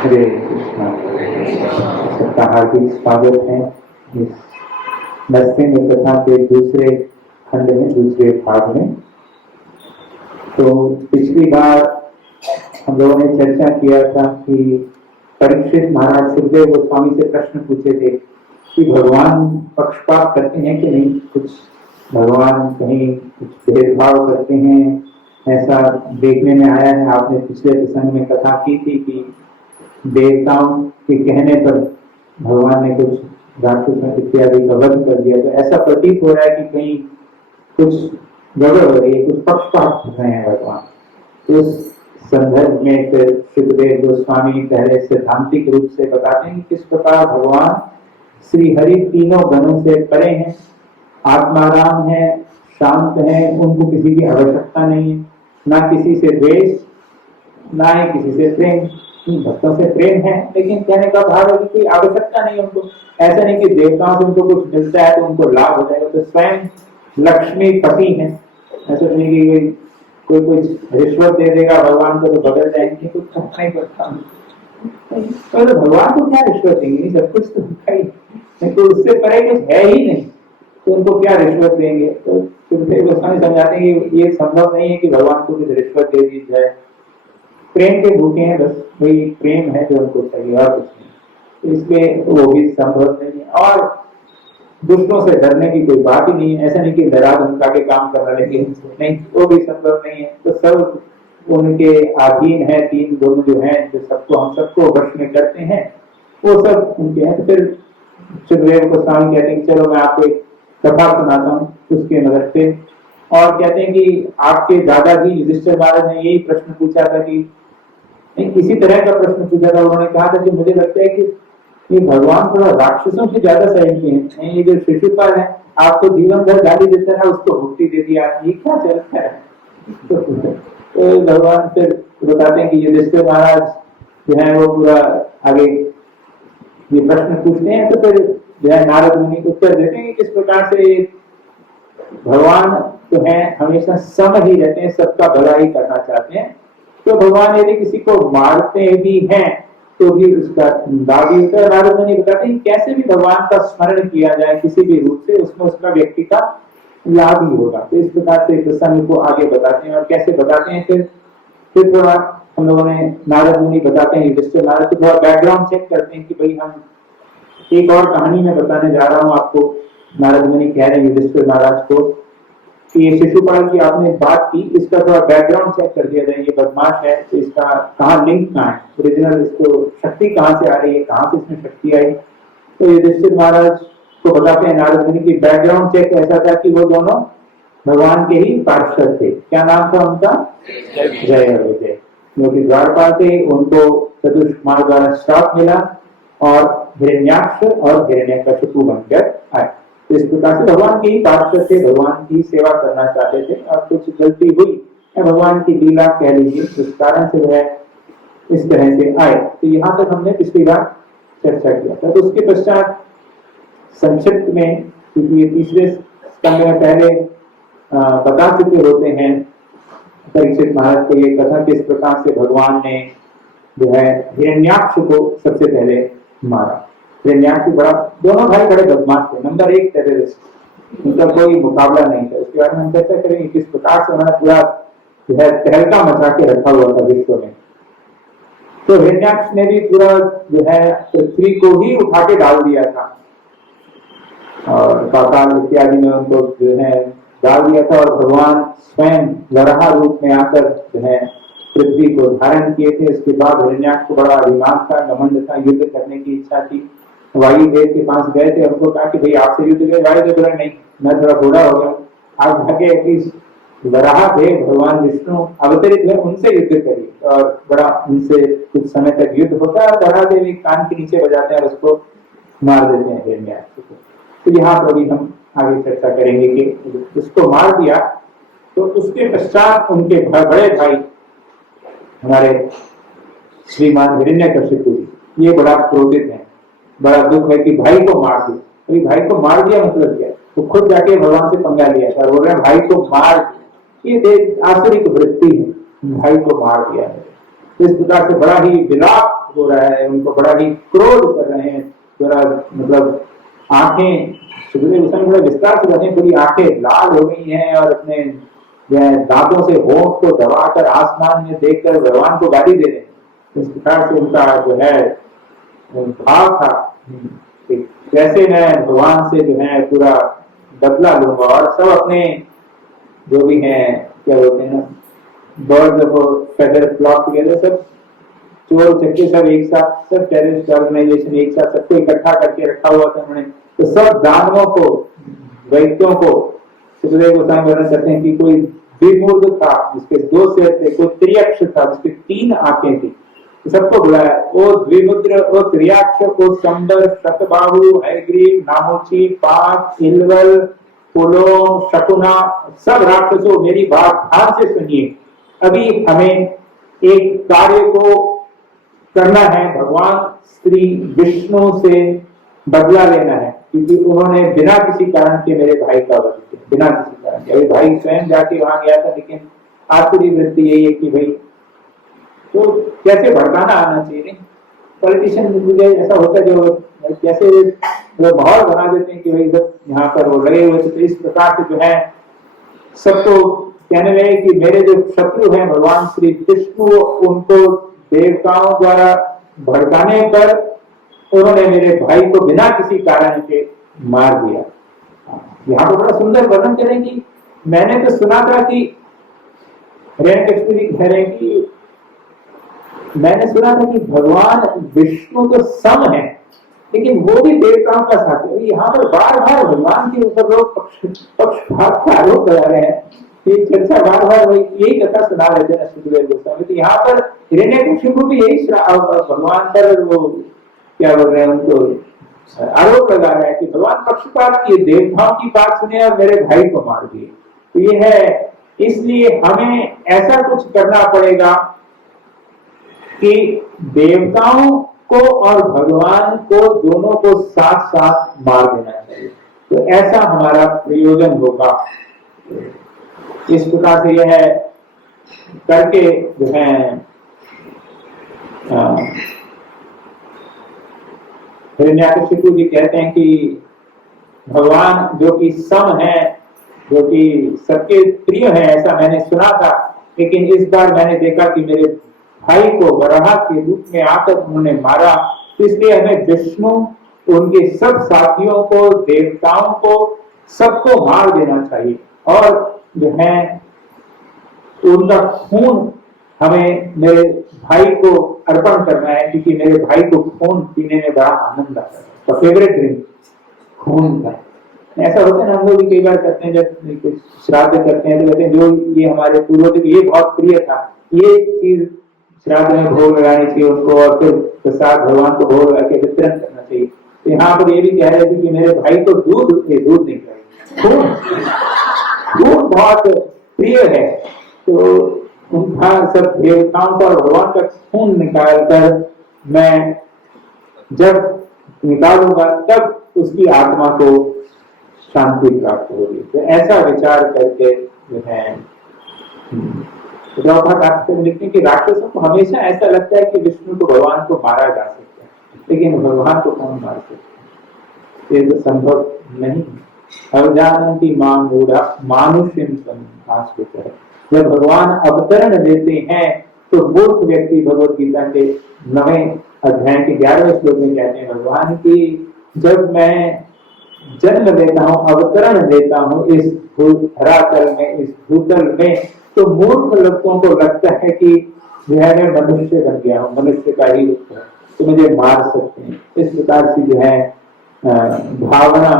हरे कृष्णा। सबका हार्दिक स्वागत है इस नरसिंह कथा के दूसरे खंड में, दूसरे भाग में। तो पिछली बार हम लोगों ने चर्चा किया था कि परीक्षित महाराज सुखदेव गोस्वामी से प्रश्न पूछे थे कि भगवान पक्षपात करते हैं कि नहीं, कुछ भगवान कहीं कुछ भेदभाव करते हैं, ऐसा देखने में आया है। आपने पिछले प्रसंग में कथा की थी कि देवताओं के कहने पर भगवान ने कुछ राक्षसों इत्यादि का वध कर दिया। तो ऐसा प्रतीत हो रहा है कि कहीं कुछ गड़बड़ हो रही है, कुछ पक्षपात कर रहे हैं भगवान। उस संदर्भ में फिर सुखदेव गोस्वामी पहले सिद्धांतिक रूप से बताते हैं कि किस प्रकार भगवान श्री हरि तीनों गणों से परे हैं, आत्माराम है, शांत है, उनको किसी की आवश्यकता नहीं है, ना किसी से द्वेष, ना ही किसी से प्रेम। भक्तों से प्रेम है, लेकिन कहने का भाव है कि कोई आवश्यकता नहीं उनको। ऐसा नहीं कि देवताओं से उनको कुछ मिलता है तो उनको लाभ हो जाएगा, तो स्वयं लक्ष्मी पति है। ऐसा नहीं कि कोई कुछ रिश्वत दे देगा भगवान को तो बदल जाएंगे, कुछ करना ही पड़ता। तो भगवान को क्या रिश्वत देंगे, सब कुछ तो उनका ही, तो उससे परे कुछ है ही नहीं, तो उनको क्या रिश्वत देंगे। तो सुखदेव गोस्वामी समझाते हैं कि ये संभव नहीं है कि भगवान को कुछ रिश्वत दे दी जाए। प्रेम के भूखे हैं, बस वही प्रेम है जो उनको चाहिए और कुछ नहीं, इसलिए वो भी संभव नहीं है। और दुष्टों से डरने की कोई बात ही नहीं है। ऐसा नहीं कि डरा धमका के काम करना, लेकिन नहीं, वो भी संभव नहीं है। तो सब उनके अधीन है, तीन गुण जो हैं, जो सबको हम सबको वश में करते हैं, वो सब उनके हैं। तो फिर सुखदेव गोस्वामी कहते हैं चलो मैं आपको एक कथा सुनाता हूँ उसके मदद से। और कहते हैं कि आपके दादाजी युधिष्ठिर महाराज ने यही प्रश्न पूछा था कि इसी तरह का प्रश्न पूछा था। उन्होंने कहा था कि मुझे लगता है कि ये भगवान थोड़ा राक्षसों से ज्यादा सहयोगी हैं। ये जो शिशुपाल है, आपको जीवन भर गाली देता है, उसको मुक्ति दे दिया, ये क्या चलता है। तो भगवान फिर बताते हैं कि युधिष्ठिर महाराज जो है वो पूरा आगे ये प्रश्न पूछते हैं, तो फिर जो है नारद मुनि उत्तर देते हैं कि किस प्रकार से भगवान जो है हमेशा सम ही रहते हैं, सबका भला ही करना चाहते हैं। तो भगवान यदि किसी को मारते भी हैं तो भी उसका दावी होता है। नारद मुनि बताते हैं कैसे भी भगवान का स्मरण किया जाए किसी भी रूप से, उसमें उसका व्यक्ति का लाभ ही होगा। तो इस प्रकार से प्रसंग को आगे बताते हैं। और कैसे बताते हैं फिर थोड़ा हम लोगों ने नारद मुनि बताते हैं युधिष्ठिर महाराज को थोड़ा बैकग्राउंड चेक करते हैं कि भाई हम एक और कहानी में बताने जा रहा हूँ आपको। नारद मुनि कह रहे हैं युधिष्ठिर महाराज को कि ये शिशुपाल की आपने बात की, इसका थोड़ा बैकग्राउंड चेक कर दिया जाए। ये बदमाश है, तो इसका कहाँ लिंक कहाँ है, ओरिजिनल इसको शक्ति कहाँ से आ रही है, कहाँ से इसमें शक्ति आई। तो युधिष्ठिर महाराज को बताते हैं नारद मुनि की बैकग्राउंड चेक ऐसा था कि वो दोनों भगवान के ही पार्षद थे। क्या नाम था उनका? जय और विजय, जो कि द्वारपाल थे। उनको चतुष्मार द्वारा श्राप मिला और हिरण्याक्ष और हिरण्यकशिपु बनकर आए। इस प्रकार से भगवान की ही पार्षद थे, भगवान की सेवा करना चाहते थे, और कुछ गलती हुई, भगवान की लीला कह लीजिए, उस कारण से वह इस तरह से आए। तो यहाँ तक हमने पिछली बार चर्चा किया था। तो उसके पश्चात संक्षिप्त में, क्योंकि ये तीसरे स्कंद में पहले बता चुके होते हैं परीक्षित महाराज को ये कथा किस प्रकार से भगवान ने जो है हिरण्याक्ष को सबसे पहले मारा। हिरण्याक्ष बड़ा, दोनों भाई बड़े बदमाश थे, नंबर 1 टेररिस्ट, उनका कोई मुकाबला नहीं था। उसके बारे में हम चर्चा करेंगे किस प्रकार से उन्होंने पूरा जो है तहलका मचा के रखा हुआ था विश्व में। तो हिरण्याक्ष ने भी पूरा जो है पृथ्वी को ही उठा के डाल दिया था, और पाताल इत्यादि में उनको जो है डाल दिया था। और भगवान स्वयं वराह रूप में आकर जो है पृथ्वी को धारण किए थे। इसके बाद हिरण्याक्ष को बड़ा अभिमान था, घमंड था, युद्ध करने की इच्छा थी। वायुदेव के पास गए थे, उनको कहा कि भाई आपसे युद्ध करें। वायुदेव बोला नहीं, मैं थोड़ा बूढ़ा हो गया, आप जाके एटलीस्ट वराह देव भगवान विष्णु अवतरित है, उनसे युद्ध करिए। और बड़ा उनसे कुछ समय तक युद्ध होता है, और वराह देव एक कान के नीचे बजाते हैं और उसको मार देते हैं हिरण्याक्ष को। तो यहाँ पर भी हम आगे चर्चा करेंगे कि उसको मार दिया। तो उसके पश्चात उनके बड़े भाई हमारे श्रीमान हिरण्यकशिपु, ये बड़ा क्रोधित है, बड़ा दुख है कि भाई को मार दिया। तो भाई को मार दिया मतलब क्या? तो खुद जाके भगवान से पंगा लिया था, बोल रहे हैं भाई को मार दिया। ये आसुरिक वृत्ति है, भाई को मार दिया है। इस प्रकार से बड़ा ही विलाप हो रहा है, उनको बड़ा ही क्रोध कर रहे हैं, बड़ा मतलब आंखें सुखदेव गोस्वामी बड़ा विस्तार से कहते हैं, पूरी आंखें लाल हो गई हैं और अपने दांतों से होंठ को दबाकर आसमान में देखकर भगवान को गाली दे रहे हैं। इस प्रकार से उनका जो है भाव था कि कैसे मैं भगवान से जो है पूरा बदला लूंगा, और सब अपने जो भी हैं क्या बोलते हैं ना, birds of feather flock together, सब चोर चक्के सब एक साथ, सब टेररिस्ट ऑर्गेनाइजेशन एक साथ सबको इकट्ठा करके रखा हुआ था उन्होंने। तो सब दानवों को, दैत्यों को सुखदेव गोस्वामी वर्णन करते हैं कि कोई द्विमूर्ध था जिसके 2 सिर थे, कोई त्रियक्ष था जिसके 3 आंखें थी, तो सबको बुलाया, ओ द्विमुद्र, ओ त्रियाक्ष, ओ संबर, शतबाहु, हयग्रीव, नामोची, पाक, इलवल, पुलो, शकुना, सब राक्षसों मेरी बात ध्यान से सुनिए। अभी हमें एक कार्य को करना है, भगवान श्री विष्णु से बदला लेना है, क्योंकि उन्होंने बिना किसी कारण के मेरे भाई का वध किया, बिना किसी कारण के। अभी भाई स्वयं जाके वहां गया था, लेकिन आखिरी वृत्ति यही है कि भाई, तो कैसे भड़काना आना चाहिए। नहीं, पॉलिटिशियन ऐसा होता है जो कैसे वो माहौल बना देते हैं कि भाई जब यहाँ पर वो लगे हुए थे, तो इस प्रकार से जो है सबको कहने लगे कि मेरे जो शत्रु हैं भगवान श्री विष्णु, उनको देवताओं द्वारा भड़काने पर उन्होंने मेरे भाई को बिना किसी कारण के मार दिया। यहाँ पर बड़ा सुंदर वर्णन करें कि मैंने तो सुना था कि हिरण्यकशिपु जी कह रहे हैं कि मैंने सुना था कि भगवान विष्णु तो सम है, लेकिन वो भी देवताओं का साथ है। यहाँ पर बार बार भगवान के ऊपर लोग पक्षपात का आरोप लगा रहे हैं, ये चर्चा बार बार यही कथा सुना रहे थे ना सुखदेव गोस्वामी। तो यहाँ पर हिरण्यकशिपु भी यही भगवान पर वो क्या बोल रहे हैं, उनको आरोप लगा रहा है कि भगवान पक्षपात किए, देवताओं की बात सुने और मेरे भाई को मार दिए। तो ये है, इसलिए हमें ऐसा कुछ करना पड़ेगा कि देवताओं को और भगवान को दोनों को साथ साथ मार देना चाहिए, तो ऐसा हमारा प्रयोजन होगा। इस प्रकार से यह करके जो है हिरण्यकशिपु जी कहते हैं कि भगवान जो कि सम है, जो कि सबके प्रिय है, ऐसा मैंने सुना था, लेकिन इस बार मैंने देखा कि मेरे भाई को वराह के रूप में आकर उन्होंने मारा। इसलिए हमें विष्णु, उनके सब साथियों को, देवताओं को, सबको मार देना चाहिए, और जो है उनका खून हमें मेरे भाई को अर्पण करना है, क्योंकि मेरे भाई को खून पीने में बड़ा आनंद आता है, तो फेवरेट ड्रिंक खून का। ऐसा होता है ना, हम लोग भी कई बार करते हैं, जब श्राद्ध करते हैं तो कहते हैं जो ये हमारे पूर्वज ये बहुत प्रिय था, ये चीज श्राद्ध में भोग लगानी चाहिए उनको, और फिर प्रसाद भगवान को भोग लगा के वितरण करना चाहिए। तो यहाँ पर ये भी कह रहे थे कि मेरे भाई को दूध नहीं चाहिए, खून बहुत प्रिय है, तो उनका सब देवताओं का और भगवान का खून निकाल कर मैं जब निकालूंगा तब उसकी आत्मा को शांति प्राप्त होगी। तो ऐसा विचार करके जो है लिखते हैं कि राक्षसों को हमेशा ऐसा लगता है कि विष्णु को, भगवान को मारा जा सकता है, लेकिन भगवान को कौन मार सकता है, ये तो संभव नहीं। अवजानन्ति मां मूढ़ा मानुष्यं संभाषितः। जब भगवान अवतरण देते हैं तो मूर्ख व्यक्ति भगवत गीता के 9वें अध्याय के 11वें श्लोक में कहते हैं भगवान की, जब मैं जन्म लेता हूँ, अवतरण देता हूँ इस धरातल में, इस भूतल में, तो मूर्ख लोगों को लगता है कि मैं मनुष्य बन गया हूँ, मनुष्य का ही रूप है, तो मुझे मार सकते हैं। इस प्रकार से जो है भावना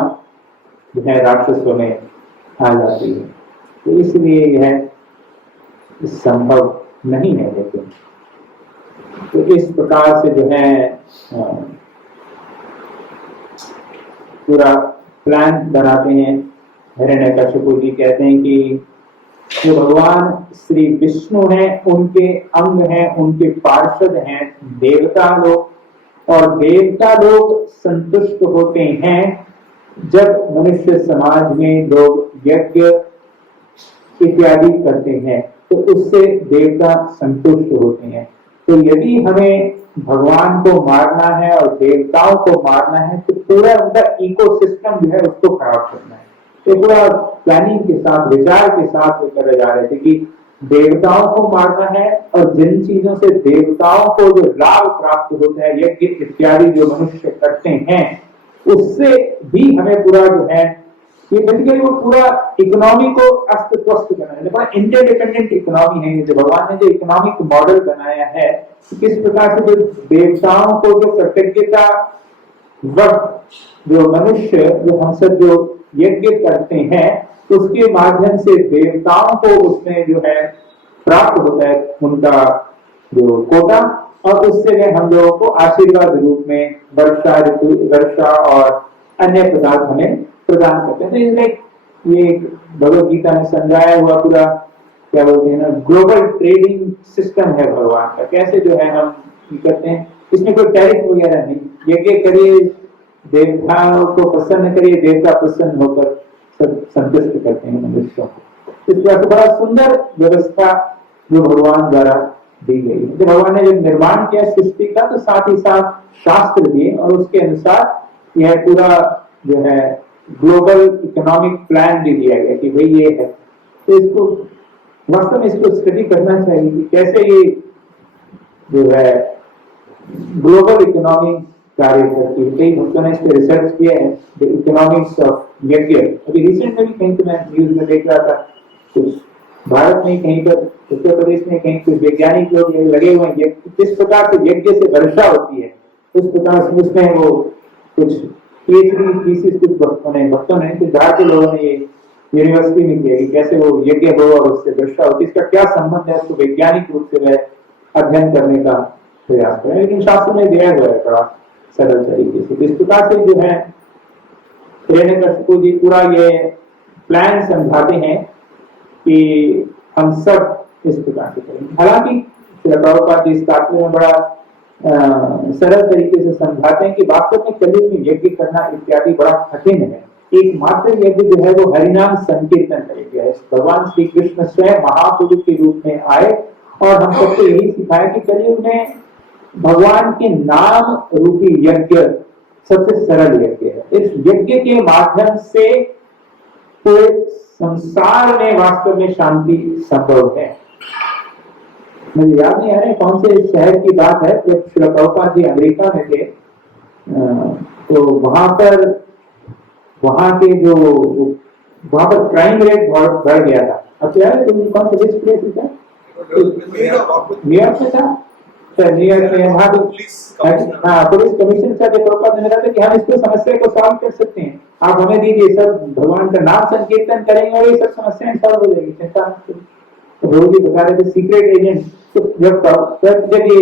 जो है राक्षसों में आ जाती है। तो इसलिए यह संभव नहीं है। लेकिन तो इस प्रकार से जो है पूरा प्लान बनाते हैं। हिरण्यकशिपु जी कहते हैं कि जो भगवान श्री विष्णु हैं, उनके अंग हैं, उनके पार्षद हैं देवता लोग, और देवता लोग संतुष्ट होते हैं जब मनुष्य समाज में लोग यज्ञ इत्यादि करते हैं, तो उससे देवता संतुष्ट होते हैं। तो यदि हमें भगवान को मारना है और देवताओं को मारना है, तो पूरा उनका इकोसिस्टम जो है उसको खराब करना है। तो पूरा प्लानिंग के साथ, विचार के साथ करे जा रहे थे कि देवताओं को मारना है, और जिन चीजों से देवताओं को जो लाभ प्राप्त होता है, यज्ञ इत्यादि जो मनुष्य करते हैं, उससे भी हमें पूरा जो है, ये बेसिकली वो पूरा इकोनॉमी को अस्त व्यस्त करना है। बड़ा इंटरडिपेंडेंट इकोनॉमी है, जो भगवान ने जो इकोनॉमिक मॉडल बनाया है, किस प्रकार से जो देवताओं को जो कृतज्ञता वक्त जो मनुष्य, जो हम सब जो यज्ञ करते हैं, उसके माध्यम से देवताओं को उसमें जो है प्राप्त होता है उनका जो कोटा, और उससे में हम लोगों को आशीर्वाद रूप में वर्षा ऋतु, वर्षा और अन्य पदार्थ हमें प्रदान करते हैं। तो इसमें ये भगवत गीता में समझाया हुआ पूरा क्या बोलते हैं ना, ग्लोबल ट्रेडिंग सिस्टम है भगवान का। कैसे जो है हम करते हैं, इसमें कोई टैरिफ वगैरह नहीं, यज्ञ करिए, देवताओं को प्रसन्न करिए, देवता प्रसन्न होकर सब संतुष्ट करते हैं मनुष्यों को। इस तरह से बड़ा सुंदर व्यवस्था जो भगवान द्वारा दी गई है। जब भगवान ने जब निर्माण किया सृष्टि का, तो साथ ही साथ शास्त्र दिए, और उसके अनुसार यह पूरा जो है ग्लोबल इकोनॉमिक प्लान भी दिया गया कि भाई ये है। तो इसको वास्तव में इसको स्टडी करना चाहिए कि कैसे ये जो है ग्लोबल इकोनॉमी कार्य करती है। कई भक्तों ने इस पर रिसर्च किया है, द इकोनॉमिक्स ऑफ यज्ञ। अभी रिसेंट में भी कहीं तो मैं न्यूज में देख रहा था, कुछ भारत में कहीं पर, उत्तर प्रदेश में कहीं कुछ वैज्ञानिक लोग लगे हुए हैं, किस प्रकार से यज्ञ से वर्षा होती है, उस प्रकार से उसमें वो कुछ पीएचडी थीसिस कुछ भक्तों ने कुछ भारतीय लोगों ने ये यूनिवर्सिटी में किया कि कैसे वो यज्ञ हो और उससे वर्षा होती है, इसका क्या संबंध है, उसको वैज्ञानिक रूप से अध्ययन करने का प्रयास करें। लेकिन शास्त्र में दिया हुआ है बड़ा सरल तरीके से। इस प्रकार से जो है हिरण्यकशिपु जी पूरा ये प्लान समझाते हैं कि हम सब इस प्रकार से करेंगे। हालांकि प्रभुपाद जी इस तात्पर्य में बड़ा सरल तरीके से समझाते हैं कि वास्तव में कलयुग में यज्ञ करना इत्यादि बड़ा कठिन है। एकमात्र यज्ञ जो है वो हरिनाम संकीर्तन का यज्ञ है। भगवान श्री कृष्ण स्वयं महापुरुष के रूप में आए और हम सबको यही सिखाया कि कलयुग में भगवान के नाम रूपी यज्ञ सबसे सरल यज्ञ है। इस यज्ञ के माध्यम से पूरे संसार में वास्तव में शांति संभव है। मुझे याद नहीं आ रहा है कौन से शहर की बात है, जब श्री प्रभुपाद जी अमेरिका में थे, तो वहां के जो वहां पर क्राइम रेट बहुत बढ़ गया था। अब क्या है, तुम कौन सा प्लेस था? न्यूयॉर्क में था, न्यूयॉर्क में वहां पुलिस कमिश्नर साहब प्रभुपाद ने कहा कि हम इसको समस्या को सॉल्व कर सकते हैं, आप हमें दीजिए, सब भगवान का नाम संकीर्तन करेंगे और ये सब समस्याएं सॉल्व हो जाएगी, चिंता मत करिए। तो गुरु जी बता रहे थे सीक्रेट एजेंट। तो जब ये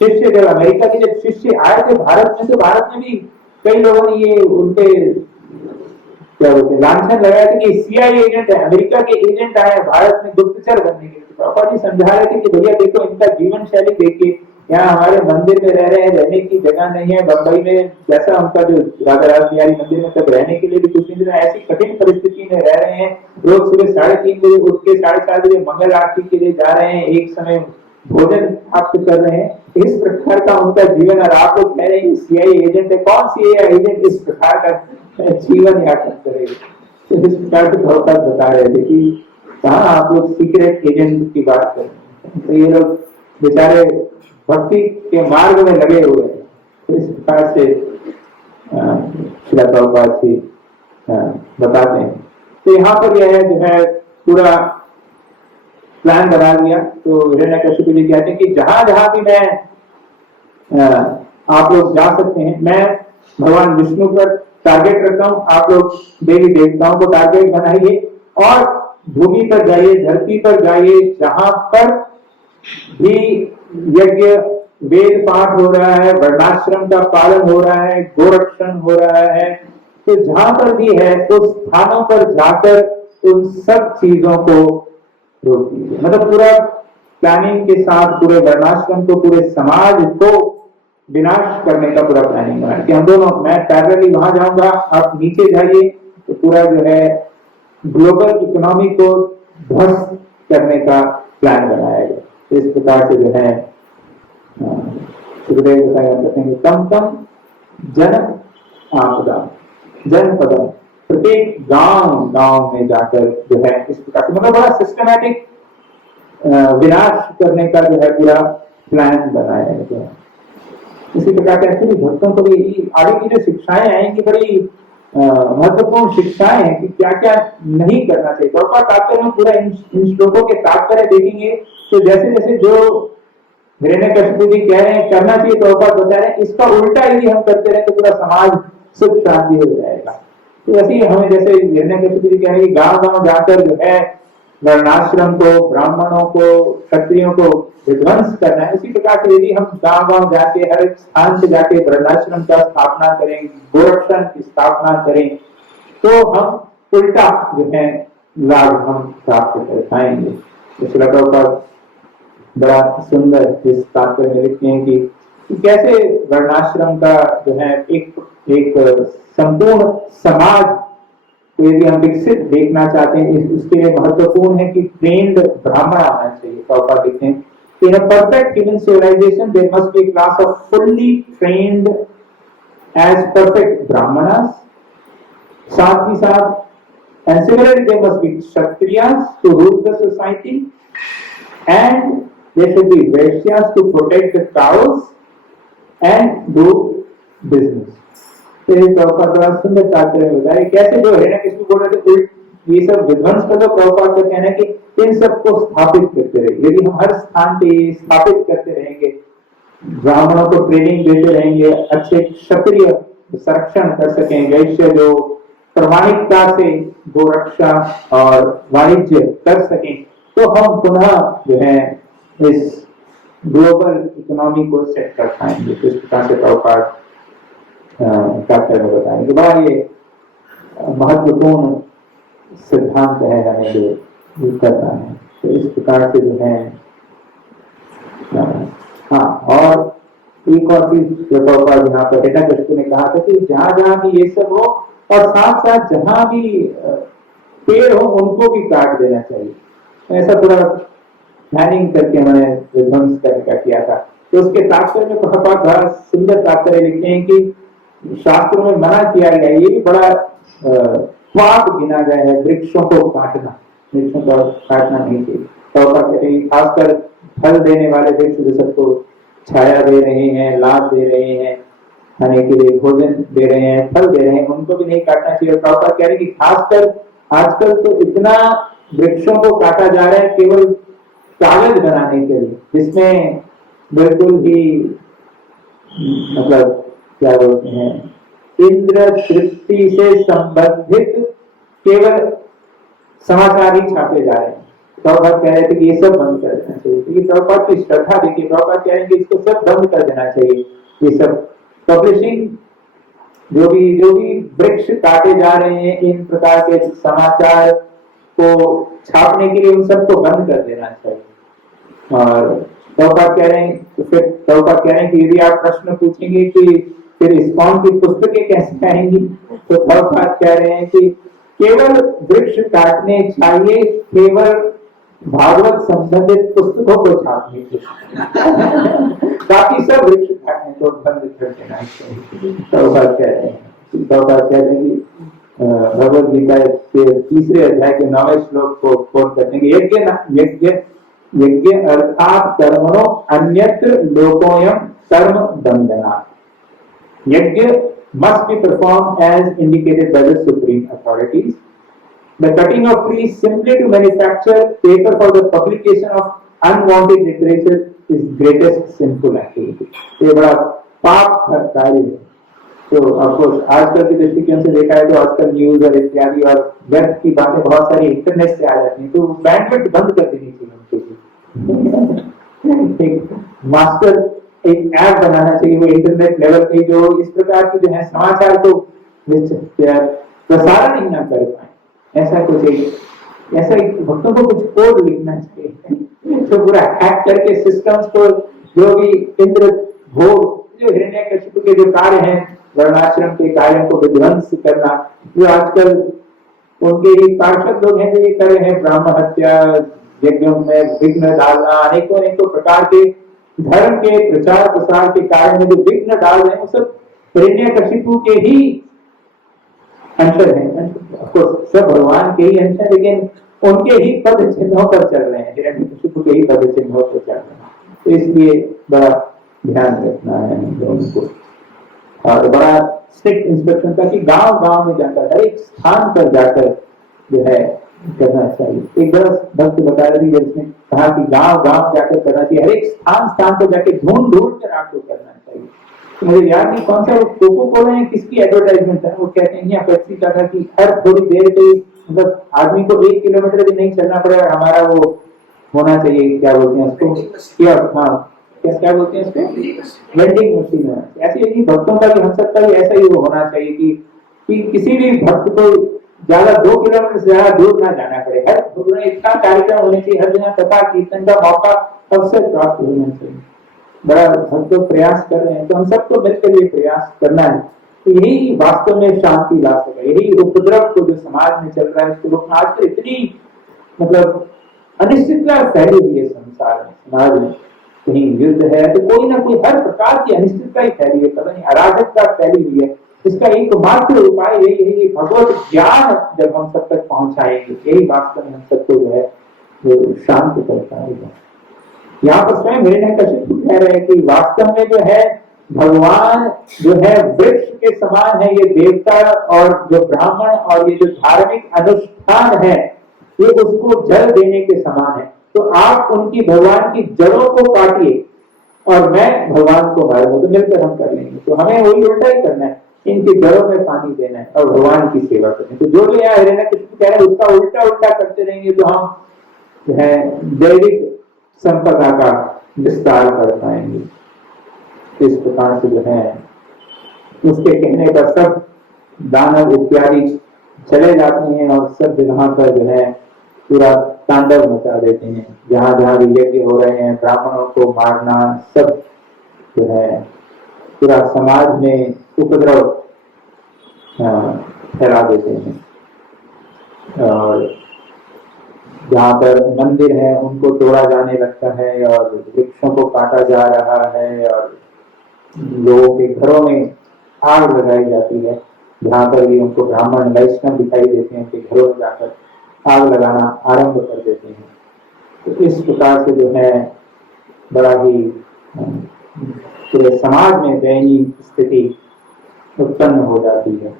शिष्य, जब अमेरिका के जब शिष्य आए थे भारत में, तो भारत में भी कई लोगों ने ये उनके क्या बोलते हैं लांछन लगाया था कि सीआईए एजेंट है, अमेरिका के एजेंट आए भारत में गुप्तचर बनने के लिए। प्रभुपाद जी समझा रहे थे कि भैया देखो, इनका जीवन शैली देखिए, यहाँ हमारे मंदिर में रह रहे हैं, रहने की जगह नहीं है। बंबई में जैसा उनका जो राधा रासबिहारी मंदिर में तक रहने के लिए भी कुछ नहीं, ऐसी कठिन परिस्थिति में रह रहे हैं। रोज सुबह 3:30 बजे उठ के 4:30 बजे मंगल आरती के लिए जा रहे हैं, एक समय भोजन प्राप्त कर रहे हैं। इस प्रकार का उनका जीवन, और आप लोग कह रहे हैं सीआईए एजेंट है। कौन सीआईए एजेंट इस प्रकार का जीवन यापन करेगा? इस प्रकार के प्रभुपाद बता रहे थे कि कहाँ आप लोग सीक्रेट एजेंट की बात कर रहे हैं। तो ये लोग बेचारे भक्ति के मार्ग में लगे हुए हैं। तो इस प्रकार से श्री प्रभुपाद जी बताते हैं। तो यहाँ पर यह है जो है पूरा प्लान बना दिया। तो हिरण्यकशिपु जी कहते हैं कि जहां जहां भी मैं आप लोग जा सकते हैं, मैं भगवान विष्णु पर टारगेट रखता हूँ, आप लोग देवी देवताओं को टारगेट बनाइए और भूमि पर जाइए, धरती पर जाइए, जहां पर भी यज्ञ वेद पाठ हो रहा है, वर्णाश्रम का पालन हो रहा है, गोरक्षण हो रहा है, तो जहां पर भी है उस स्थानों पर जाकर उन सब चीजों को रोक दीजिए। मतलब पूरा प्लानिंग के साथ पूरे वर्णाश्रम को, पूरे समाज को विनाश करने का पूरा प्लानिंग बना कि हम दोनों, मैं पैरेलली वहां जाऊंगा, आप नीचे जाइए, तो पूरा जो है ग्लोबल इकोनॉमी को ध्वस्त करने का प्लान बनाया गया। इस प्रकार से जो है सुखदेव गोसाई कहते हैं कम कम जन आपदा जनपदम, प्रत्येक गांव गांव में जाकर जो है इस प्रकार से मतलब बड़ा सिस्टमैटिक विनाश करने का जो है पूरा प्लान बनाया गया है। इसी प्रकार से एक्चुअली भक्तों को भी आगे की जो शिक्षाएं आएंगी बड़ी महत्वपूर्ण शिक्षाएं हैं कि क्या क्या नहीं करना चाहिए। प्रभुपाद तात्पर्य में पूरा इन श्लोकों के तात्पर्य देखेंगे तो जैसे जैसे जो हिरण्यकशिपु जी कह रहे हैं करना चाहिए, प्रभुपाद बता रहे हैं इसका उल्टा यदि हम करते रहे तो पूरा समाज सुख शांति हो जाएगा। तो वैसे ही हमें जैसे हिरण्यकशिपु जी कह रहे हैं गांव गांव जाकर जो है वर्णाश्रम को, ब्राह्मणों को, क्षत्रियों को विध्वंस करना है, उसी प्रकार से यदि हम गांव गांव जाके हर एक स्थान से जाके वर्णाश्रम का स्थापना करें, गोरक्षण की स्थापना करें, तो हम उल्टा जो है लाभ हम प्राप्त कर पाएंगे। तो प्रभुपाद बड़ा सुंदर इस तात्पर्य में लिखते हैं कि कैसे वर्णाश्रम का जो है एक संपूर्ण समाज को यदि हम विकसित देखना चाहते हैं, उसके लिए महत्वपूर्ण है कि ट्रेन्ड ब्राह्मण आना चाहिए। प्रभुपाद लिखते हैं in a perfect human civilization there must be a class of fully trained as perfect brahmanas, साथ ही साथ and similarly there must be kshatriyas to rule the society and there should be vaishyas to protect the cows and do business। तो ये प्रभुपाद बड़ा सुंदर तात्पर्य होता है कैसे जो है ना किसको बोल रहे थे ये सब विध्वंस कर दो। प्रभुपाद का कहना है कि इन सबको स्थापित करते रहे। यदि हम हर स्थान पे स्थापित करते रहेंगे, ब्राह्मणों को ट्रेनिंग देते रहेंगे, अच्छे क्षत्रिय संरक्षण कर सकें, वैश्य जो प्रामाणिकता से गोरक्षा और वाणिज्य कर सकें, तो हम पुनः जो है इस ग्लोबल इकोनॉमी को सेट कर पाएंगे। तो इस प्रकार से प्रभुपाद तात्पर्य में बताएंगे। बड़ा ये महत्वपूर्ण सिद्धांत है हमें जो करना है। तो इस प्रकार से जो है हाँ, और एक और चीज जो प्रभुपाद यहाँ पर हिरण्यकशिपु ने कहा था कि जहां जहां भी ये सब हो और साथ साथ जहां भी पेड़ हो उनको भी काट देना चाहिए। ऐसा पूरा प्लानिंग करके उन्होंने विध्वंस करने का किया था। तो उसके तात्पर्य में प्रभुपाद बड़ा सुंदर तात्पर्य लिखते हैं कि शास्त्रों में मना किया गया, ये भी बड़ा पाप गिना गया है वृक्षों को काटना, वृक्षों को काटना नहीं चाहिए। तो खासकर फल देने वाले वृक्ष जो सबको छाया दे रहे हैं, लाभ दे रहे हैं, खाने के लिए भोजन दे रहे हैं, फल दे रहे हैं, उनको भी नहीं काटना चाहिए। और प्रभुपाद कह रहे हैं कि खासकर आजकल तो इतना वृक्षों को काटा जा रहा है केवल कागज बनाने के लिए, जिसमें बिल्कुल ही मतलब क्या बोलते हैं इंद्र तृप्ति से संबंधित केवल समाचार ही छापे जा रहे हैं। प्रभुपाद कह रहे थे कि ये सब बंद कर देना चाहिए, क्योंकि प्रभुपाद की श्रद्धा देखिए, प्रभुपाद कह रहे हैं कि इसको सब बंद कर देना चाहिए। ये सब पब्लिशिंग जो भी वृक्ष काटे जा रहे हैं, इन प्रकार के समाचार को छापने के लिए उन सबको बंद कर देना चाहिए। और प्रभुपाद कह रहे हैं, तो फिर प्रभुपाद कह रहे हैं कि यदि आप प्रश्न पूछेंगे कि फिर इस्कॉन की पुस्तकें कैसे आएंगी, तो प्रभुपाद कह रहे हैं कि केवल वृक्ष काटने चाहिए, केवल भागवत संबंधित पुस्तकों को छापने चाहिए, बाकी सब वृक्ष काटने को बंद कर देना चाहिए। प्रभुपाद कह रहे हैं कि भगवद गीता के 3 अध्याय के 9वें श्लोक को कोट करते हैं, यज्ञ अर्थात कर्मणो अन्यत्र लोकोयम कर्म बंधना। यज्ञ must be performed as indicated by the supreme authorities. The cutting of trees simply to manufacture paper for the publication of unwanted literature is greatest sinful activity. ये बड़ा पाप कार्य है। तो ऑफकोर्स आजकल की दृष्टिकोण से देखा है तो आजकल न्यूज और इत्यादि और व्यर्थ की बातें बहुत सारी इंटरनेट से आ जाती हैं, तो बैंडविड्थ बंद कर देनी चाहिए उनके लिए। मास्टर एक ऐप बनाना चाहिए वो इंटरनेट लेवल पे, जो इस प्रकार की जो है समाचार को प्रसारण ही ना कर पाए। ऐसा भक्तों को कुछ कोड लिखना चाहिए तो पूरा हैक करके सिस्टम्स को, जो भी इंद्र भोग जो हिरण्यकशिपु के जो कार्य हैं, वर्णाश्रम के कार्यों को विध्वंस करना, जो आजकल उनके ही पार्षद लोग हैं जो ये कर रहे हैं, ब्राह्मण हत्या, यज्ञों में विघ्न डालना, अनेकों प्रकार के धर्म के प्रचार प्रसार के कार्य में जो विघ्न डाल रहे हैं वो सब हिरण्यकशिपु के ही अंश हैं। सब भगवान के ही अंश है, लेकिन उनके ही पद चिन्हों पर चल रहे हैं, हिरण्यकशिपु के ही पद चिन्हों पर चल रहे हैं। तो इसलिए बड़ा ध्यान रखना है हम लोगों को, और बड़ा स्ट्रिक्ट इंस्ट्रक्शन था कि गांव गांव में जाकर, हर एक स्थान पर जाकर जो है करना चाहिए। एक बड़ा भक्त बता रही थी, जिसने कहा कि गांव गांव जाकर करना चाहिए, हर एक स्थान स्थान पर जाकर ढूंढ ढूंढ कर आपको करना चाहिए। तो मुझे याद नहीं कौन सा वो कोको कोला है, किसकी एडवर्टाइजमेंट है, वो कहते हैं या पेप्सी का था कि हर थोड़ी देर पे मतलब आदमी को 1 किलोमीटर भी नहीं चलना पड़ेगा, हमारा वो होना चाहिए, क्या बोलते हैं उसको, हाँ क्या बोलते हैं उसको, वेंडिंग मशीन है। ऐसे ही भक्तों का भी, हम सबका भी ऐसा ही वो होना चाहिए कि किसी भी भक्त को ज्यादा 2 किलोमीटर से ज्यादा दूर ना जाना पड़े, हर इतना कार्यक्रम होने चाहिए, हर जगह कथा कीर्तन का मौका अवसर प्राप्त होना चाहिए। बड़ा भक्त प्रयास कर रहे हैं, तो हम सबको मिलकर ये प्रयास करना है, तो यही वास्तव में शांति ला सके। यही उपद्रव को जो समाज में चल रहा है उसको रोकना। आजकल इतनी मतलब अनिश्चितता फैली हुई है संसार में, समाज में, कहीं युद्ध है तो कोई ना कोई हर प्रकार की अनिश्चितता ही फैली है, पता नहीं अराजकता फैली हुई है। इसका एकमात्र उपाय यही है कि भगवत ज्ञान जब हम सब तक पहुंचाएंगे, यही वास्तव में हम सबको जो है वो शांत कर पाएगा। यहाँ पर स्वयं हिरण्यकशिपु कह रहे हैं कि वास्तव में जो है भगवान जो है वृक्ष के समान है, ये देवता और जो ब्राह्मण और ये जो धार्मिक अनुष्ठान है ये उसको जल देने के समान है। तो आप उनकी भगवान की जड़ों को काटिए और मैं भगवान को मारूंगा, तो मिलकर हम कर लेंगे। तो हमें वही उल्टा ही करना है, इनकी जड़ों में पानी देना है और भगवान की सेवा करनी है। तो जो भी यहाँ हिरण्यकशिपु कह रहे हैं उसका उल्टा उल्टा करते रहेंगे तो हम जो है दैविक संपदा का विस्तार कर पाएंगे। इस प्रकार से जो है उसके कहने पर सब दानव इत्यादि चले जाते हैं और सब जगह पर जो है पूरा तांडव मचा देते हैं। जहां जहां भी यज्ञ हो रहे हैं, ब्राह्मणों को मारना, सब जो है पूरा समाज में उपद्रव फैला देते हैं। और जहाँ पर मंदिर है उनको तोड़ा जाने लगता है और वृक्षों को काटा जा रहा है और लोगों के घरों में आग लगाई जाती है। जहाँ पर भी उनको ब्राह्मण वैष्णव दिखाई देते हैं उनके घरों में जाकर आग लगाना आरंभ कर देते हैं। तो इस प्रकार से जो है बड़ा ही पूरे समाज में दयनीय स्थिति उत्पन्न हो जाती है।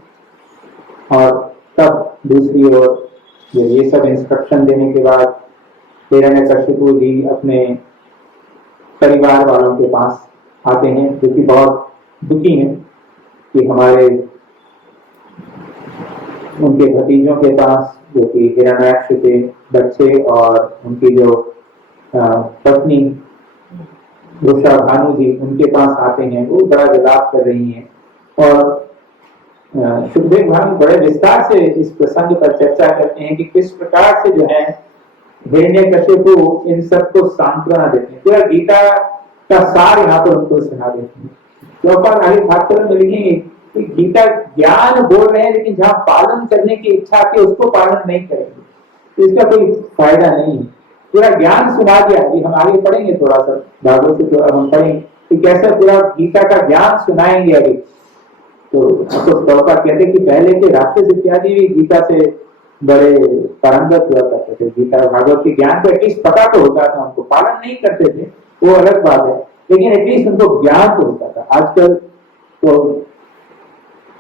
और तब दूसरी ओर ये सब इंस्ट्रक्शन देने के बाद हिरण्यकशिपु जी अपने परिवार वालों के पास आते हैं, जो कि बहुत दुखी हैं कि हमारे उनके भतीजों के पास, जो कि हिरण्याक्ष के बच्चे और उनकी जो पत्नी उषा भानु जी, उनके पास आते हैं। वो बड़ा विलाप कर रही हैं और सुखदेव भानु बड़े विस्तार से इस प्रसंग पर चर्चा करते हैं कि किस प्रकार से जो है हिरण्यकशिपु इन सबको सांत्वना देते हैं। पूरा गीता का सार यहाँ पर उनको सुना देते हैं। तो अपन आगे भागवत में लिखेंगे कि गीता ज्ञान बोल रहे हैं, लेकिन जहाँ पालन करने की इच्छा आती है उसको पालन नहीं करेंगे तो इसका कोई फायदा नहीं है। पूरा ज्ञान सुना दिया, अभी हम आगे पढ़ेंगे थोड़ा सा भागवत से, थोड़ा हम पढ़ेंगे कि कैसे पूरा गीता का ज्ञान सुनाएंगे अभी। तो कहते हैं कि पहले के राक्षस इत्यादि भी गीता से बड़े पारंगत हुआ करते थे, गीता भागवत के ज्ञान को एटलीस्ट पता तो होता था, उनको पालन नहीं करते थे वो अलग बात है, लेकिन एटलीस्ट उनको ज्ञान तो होता था। आजकल तो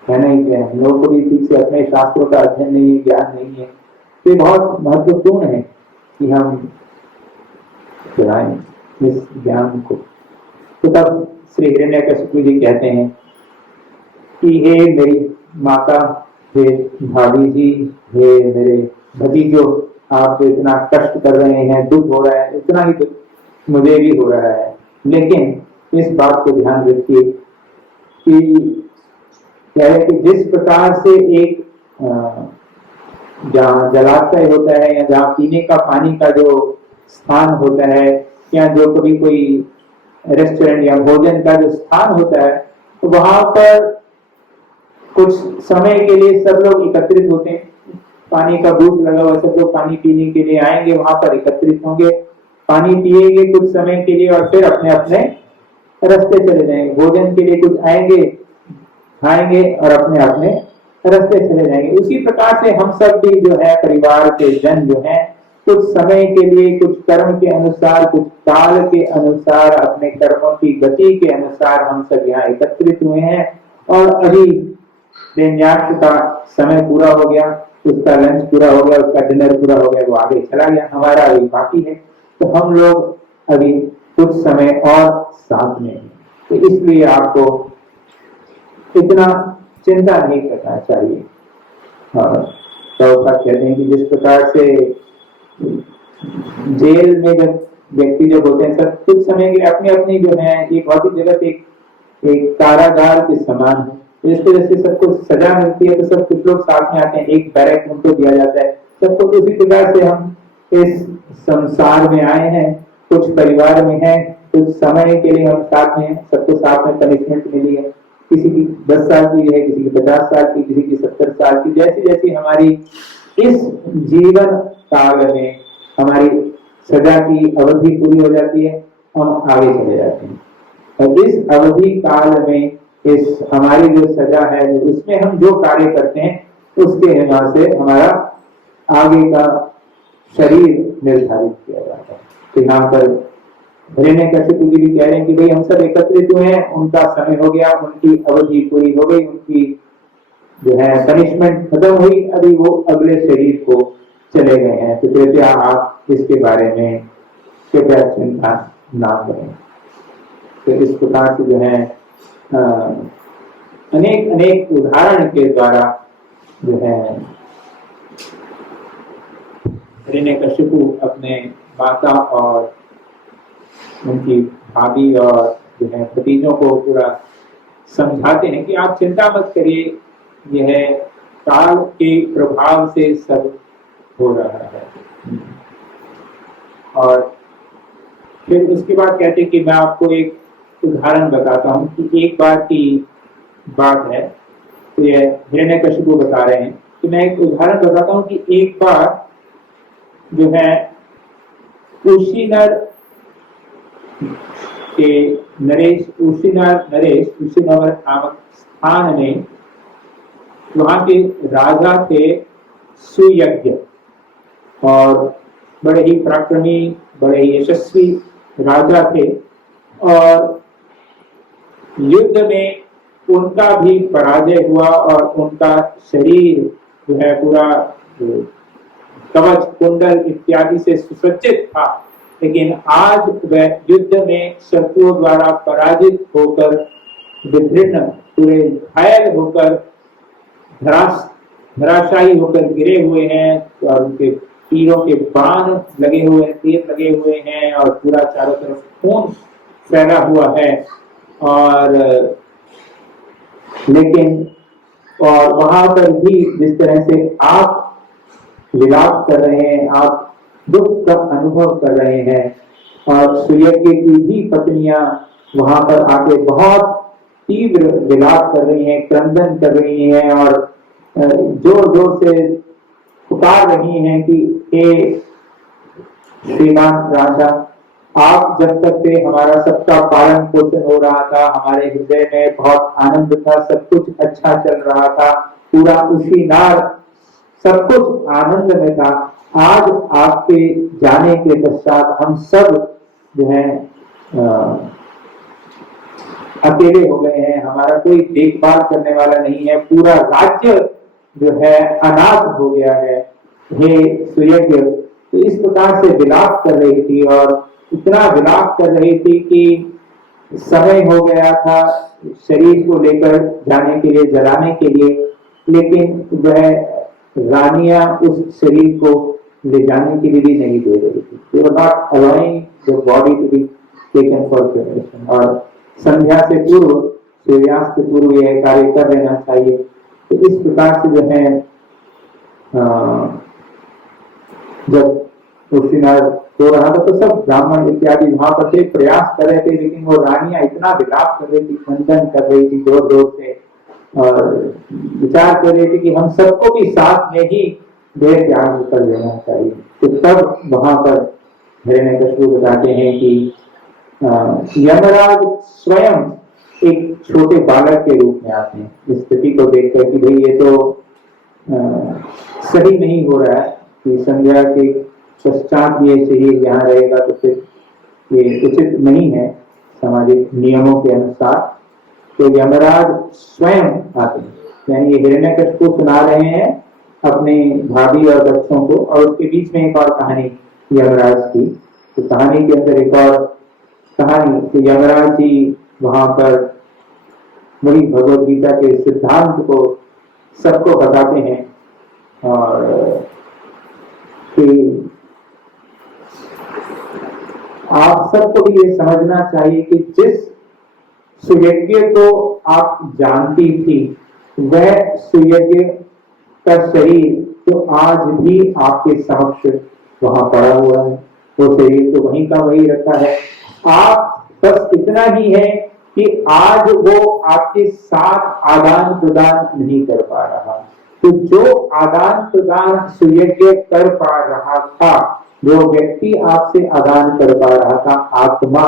है नहीं क्या, लोगों को भी ठीक से अपने शास्त्रों का अध्ययन नहीं है, ज्ञान नहीं है। तो बहुत महत्वपूर्ण है कि हम चलाएं इस ज्ञान को। तो तब श्री हिरण्यकशिपु जी कहते हैं कि हे मेरी माता, हे भाभी जी, हे मेरे भतीजों, आप जो इतना कष्ट कर रहे हैं, दुख हो रहा है, इतना ही दुख मुझे भी हो रहा है, लेकिन इस बात को ध्यान रखिए कि क्या है कि जिस प्रकार से एक जहाँ जलाशय होता है या जहाँ पीने का पानी का जो स्थान होता है या जो कभी कोई रेस्टोरेंट या भोजन का जो स्थान होता है, तो वहां पर कुछ समय के लिए सब लोग एकत्रित होते हैं, पानी का बूथ लगा हुआ, सब लोग पानी पीने के लिए आएंगे, वहां पर एकत्रित होंगे पानी पिएंगे कुछ समय के लिए और फिर अपने अपने रास्ते चले जाएंगे। भोजन के लिए कुछ आएंगे, खाएंगे और अपने अपने रास्ते चले जाएंगे। उसी प्रकार से हम सब भी जो है परिवार के जन जो है कुछ समय के लिए, कुछ कर्म के अनुसार, कुछ काल के अनुसार, अपने कर्मों की गति के अनुसार हम सब यहाँ एकत्रित हुए हैं। और अभी प्रेमयाग का समय पूरा हो गया, उसका लंच पूरा हो गया, उसका डिनर पूरा हो गया, वो आगे चला गया, हमारा अभी बाकी है। तो हम लोग अभी कुछ समय और साथ में हैं। तो इसलिए आपको इतना चिंता नहीं करना चाहिए। तो कहते हैं कि जिस प्रकार से जेल में जब व्यक्ति जब होते हैं सब कुछ समय के लिए अपनी अपनी जो है ये भौतिक जगत एक कारागार के समान है। तो इस तरह से सबको सजा मिलती है तो सब कुछ लोग साथ में आते हैं, एक बैरक उनको दिया जाता है सबको। उसी प्रकार से हम इस संसार में आए हैं, कुछ परिवार में हैं, कुछ समय के लिए हम साथ में हैं, सबको साथ में पनिशमेंट मिली है। किसी की 10 साल की है, किसी की 50 साल की, किसी की 70 साल की। जैसी जैसी हमारी इस जीवन काल में हमारी सजा की अवधि पूरी हो जाती है, हम आगे चले जाते हैं। और इस अवधि काल में इस हमारी जो सजा है उसमें हम जो कार्य करते हैं उसके हिसाब से हमारा आगे का शरीर निर्धारित किया जाता है। तो यहाँ पर हिरण्यकशिपु जी भी कह रहे हैं कि भाई हम सब एकत्रित हुए हैं, उनका समय हो गया, उनकी अवधि पूरी हो गई, उनकी जो है पनिशमेंट खत्म हुई, अभी वो अगले शरीर को चले गए हैं। तो कृपया आप इसके बारे में कृपया चिंता ना करें। तो इस प्रकार से जो है अनेक अनेक उदाहरण के द्वारा जो है हिरण्यकशिपु अपने माता और उनकी भाभी और जो है भतीजों को पूरा समझाते हैं कि आप चिंता मत करिए, यह काल के प्रभाव से सब हो रहा है। और फिर उसके बाद कहते हैं कि मैं आपको एक उदाहरण बताता हूँ कि एक बार की बात है। तो यह हिरण्यकशिपु बता रहे हैं कि मैं एक उदाहरण बताता हूँ कि एक बार जो है कुशीनगर के कुशीनगर नामक स्थान में वहां के राजा थे सुयज्ञ, और बड़े ही पराक्रमी, बड़े ही यशस्वी राजा थे। और युद्ध में उनका भी पराजय हुआ और उनका शरीर जो है पूरा कवच कुंडल इत्यादि से सुसज्जित था। लेकिन आज वह युद्ध में शत्रुओं द्वारा पराजित होकर विभिन्न पूरे घायल होकर धराशायी होकर गिरे हुए हैं और उनके तीरों के बाण लगे हुए हैं, तीर लगे हुए हैं और पूरा चारों तरफ खून फैला हुआ है। और लेकिन और वहां पर भी जिस तरह से आप विलाप कर रहे हैं, आप दुख का अनुभव कर रहे हैं, और सुयज्ञ की भी पत्नियां वहां पर आके बहुत तीव्र विलाप कर रही हैं, क्रंदन कर रही हैं और जोर जोर से पुकार रही हैं कि हे श्रीमान राजा, आप जब तक थे हमारा सबका पालन पोषण हो रहा था, हमारे हृदय में बहुत आनंद था, सब कुछ अच्छा चल रहा था, पूरा उशीनार सब कुछ आनंद में था। आज आपके जाने के पश्चात हम सब जो है अकेले हो गए हैं, हमारा कोई देखभाल करने वाला नहीं है, पूरा राज्य जो है अनाथ हो गया है। हे सुयज्ञ, तो इस प्रकार से विलाप कर रही थी और इतना विलाप कर रही थी कि समय हो गया था शरीर को लेकर जाने के लिए, जलाने के लिए, लेकिन वह रानियां उस शरीर को ले जाने के लिए भी नहीं दे रही थी। They were not allowing the body to be taken for cremation। और संध्या से पूर्व, सूर्यास्त से पूर्व यह कार्य कर लेना चाहिए। तो इस प्रकार से जो है जब कुशीनगर हो रहा था तो सब ब्राह्मण इत्यादि वहां पर थे, प्रयास कर रहे थे, लेकिन वो रानियां इतना विलाप कर रही थी, खंडन कर रही थी जोर जोर से, और विचार कर रहे थे कि हम सबको भी साथ में ही देह त्याग कर लेना चाहिए। तो तब वहां पर हिरण्यकशिपु बताते हैं कि यमराज स्वयं एक छोटे बालक के रूप में आते हैं इस स्थिति को देखकर कि भाई ये तो सही नहीं हो रहा है कि संध्या के पश्चात ये शरीर यहाँ रहेगा, तो फिर ये उचित नहीं है सामाजिक नियमों के अनुसार। तो यमराज स्वयं आते हैं, यानी ये हिरण्यकशिपु सुना रहे हैं अपने भाभी और बच्चों को, और उसके बीच में एक और कहानी यमराज की। तो कहानी के अंदर एक और कहानी कि यमराज जी वहां पर वही भगवद गीता के सिद्धांत को सबको बताते हैं, और कि आप सबको भी ये समझना चाहिए कि जिस सुयज्ञ को आप जानती थी वह सुयज्ञ का शरीर तो आज भी आपके समक्ष वहां पड़ा हुआ है, वो शरीर तो वहीं का वही रखा है। आप बस इतना ही है कि आज वो आपके साथ आदान प्रदान नहीं कर पा रहा। तो जो आदान प्रदान सुयज्ञ कर पा रहा था, जो व्यक्ति आपसे आदान कर पा रहा था आत्मा,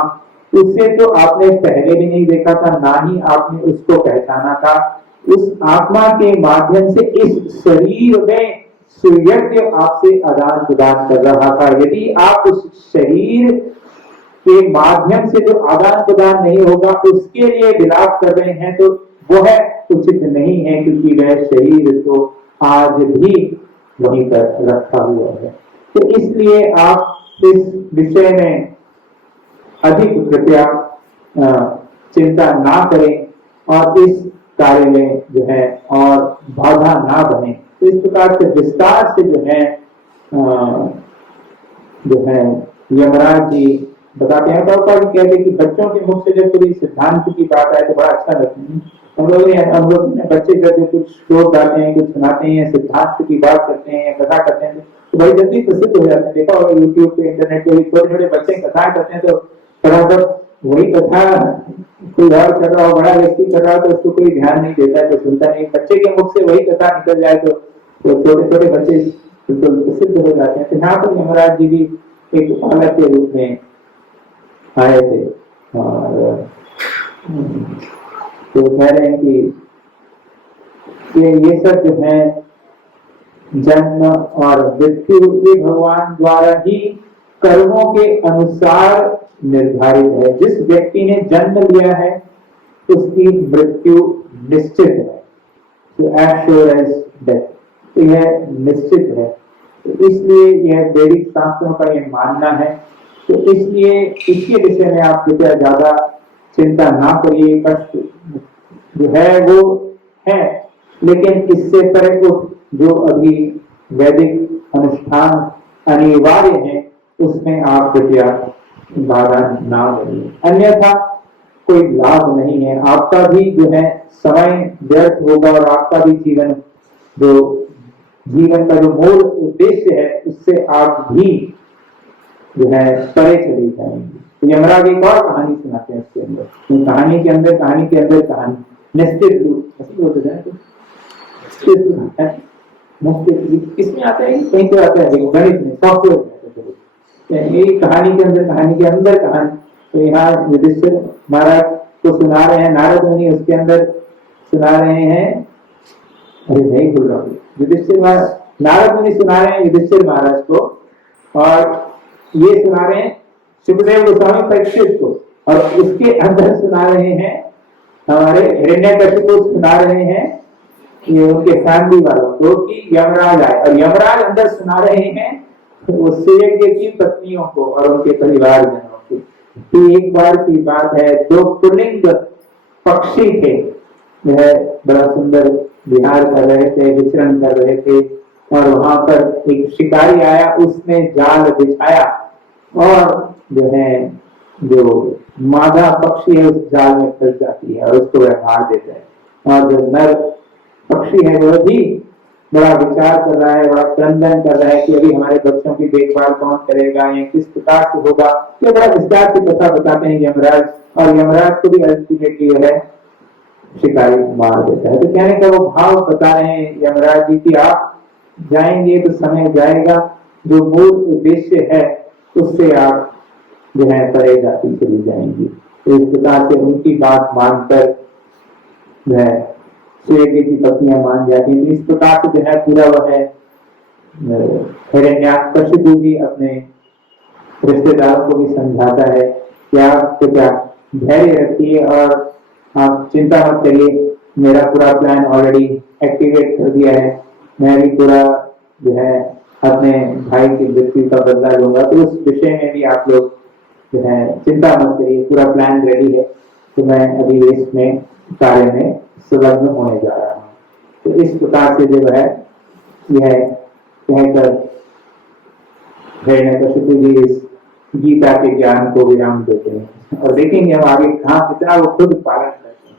उससे तो आपने पहले भी नहीं देखा था, ना ही आपने उसको पहचाना था। उस आत्मा के माध्यम से इस शरीर में सुयज्ञ आपसे आदान प्रदान कर रहा था। यदि आप उस शरीर के माध्यम से जो आदान प्रदान नहीं होगा उसके लिए विलाप कर रहे हैं, तो वह उचित नहीं है, क्योंकि वह शरीर तो आज भी वहीं पर रखा हुआ है। तो इसलिए आप इस विषय में अधिक कृपया चिंता ना करें और इस कार्य में जो है और बाधा ना बने। तो इस प्रकार से विस्तार से जो है यमराज जी बताते हैं। तो कहते हैं कि बच्चों के मुख से जब कोई सिद्धांत की बात आए तो बड़ा अच्छा लगता है। हम लोग बच्चे जब कुछ श्लोक गाते हैं, कुछ सुनाते हैं, सिद्धांत की बात करते हैं, कथा करते हैं, तो बड़ी जल्दी प्रसिद्ध हो जाते हैं। देखा होगा यूट्यूब पे, इंटरनेट पे छोटे छोटे बच्चे कथाएं करते हैं, तो फटाफट वही कथा कोई और कर रहा हो, बड़ा व्यक्ति कर रहा हो, तो उसको कोई ध्यान नहीं देता है, तो सुनता नहीं। बच्चे के मुख से वही कथा निकल जाए तो छोटे छोटे बच्चे बिल्कुल प्रसिद्ध हो जाते हैं। तो यहाँ पर यमराज जी भी एक बालक के रूप में आए थे, और तो कह रहे हैं कि ये सब जो है जन्म और मृत्यु ये भगवान द्वारा ही कर्मों के अनुसार निर्धारित है। जिस व्यक्ति ने जन्म लिया है उसकी मृत्यु निश्चित है, तो एज श्योर एज डेथ, तो यह निश्चित है। तो इसलिए यह वैदिक शास्त्रों का यह मानना है। तो इसलिए इसके विषय में आप कृपया ज्यादा चिंता ना करिए। कष्ट जो है वो है, लेकिन इससे परे जो अभी वैदिक अनुष्ठान अनिवार्य है उसमें आप कृपया बाधा ना करिए, अन्यथा कोई लाभ नहीं है। आपका भी जो है समय व्यर्थ होगा और आपका भी जीवन का जो मूल उद्देश्य है उससे आप भी जो है परे चले जाएंगे। तो यमराज एक और कहानी सुनाते हैं इसके अंदर, तो कहानी के अंदर कहानी निश्चित रूप किसमें आता है, कहीं तो आता है गणित में, सॉफ्टवेयर। यही कहानी के अंदर कहानी। तो यहाँ युधिष्ठिर महाराज को सुना रहे हैं नारद मुनि, उसके अंदर सुना रहे हैं, अरे नहीं भूल रहा हूँ, युधिष्ठिर नारद मुनि सुना रहे हैं युधिष्ठिर महाराज को, और ये सुना रहे हैं सुखदेव गोस्वामी परीक्षित को, और उसके अंदर सुना रहे हैं हमारे हिरण्यकशिपु को, सुना रहे हैं ये उनके फैमिली वालों को कि यमराज आए, और यमराज अंदर सुना रहे हैं वो सुयज्ञ की पत्नियों को और उनके परिवारजनों को। एक बार की बात है, दो पुल्लिंग पक्षी थे, वह बड़ा सुंदर विहार कर रहे थे, विचरण कर रहे थे, और वहां पर एक शिकारी आया, उसने जाल बिछाया और जो मादा पक्षी है उस जाल में फंस जाती है और उसको वह मार देता है। और जो नर पक्षी है वह भी बड़ा विचार कर रहा है, बड़ा क्रंदन कर रहा है कि अभी हमारे बच्चों की देखभाल कौन करेगा, या किस प्रकार से होगा। ये बड़ा विस्तार से कथा बताते हैं यमराज, और यमराज को भी अल्टीमेटली है शिकारी मार देता है। तो कहने का वो भाव बता रहे हैं यमराज जी की आप जाएंगे तो समय जाएगा, जो मूल उद्देश्य है उससे आप जो है परे जाती चली जाएंगी। तो इस प्रकार से उनकी बात मानकर जो है स्वर्ग की पत्नियां मान जाती हैं। इस प्रकार से जो है पूरा वह है हिरण्याकशिपु भी अपने रिश्तेदारों को भी समझाता है कि आप क्या धैर्य रखिए और आप चिंता मत करिए, मेरा पूरा प्लान ऑलरेडी एक्टिवेट कर दिया है, मैं भी पूरा जो है अपने भाई की मृत्यु का बदला लूंगा। तो उस विषय में भी आप लोग जो है चिंता मत करिए, पूरा प्लान रेडी है। तो मैं अभी इसमें कार्य में संलग्न होने जा रहा हूँ। तो इस प्रकार से जो है यह कहकर हिरण्यकशिपु जी इस गीता के ज्ञान को विराम देते हैं। और देखेंगे हम आगे कहाँ कितना वो खुद पालन करते हैं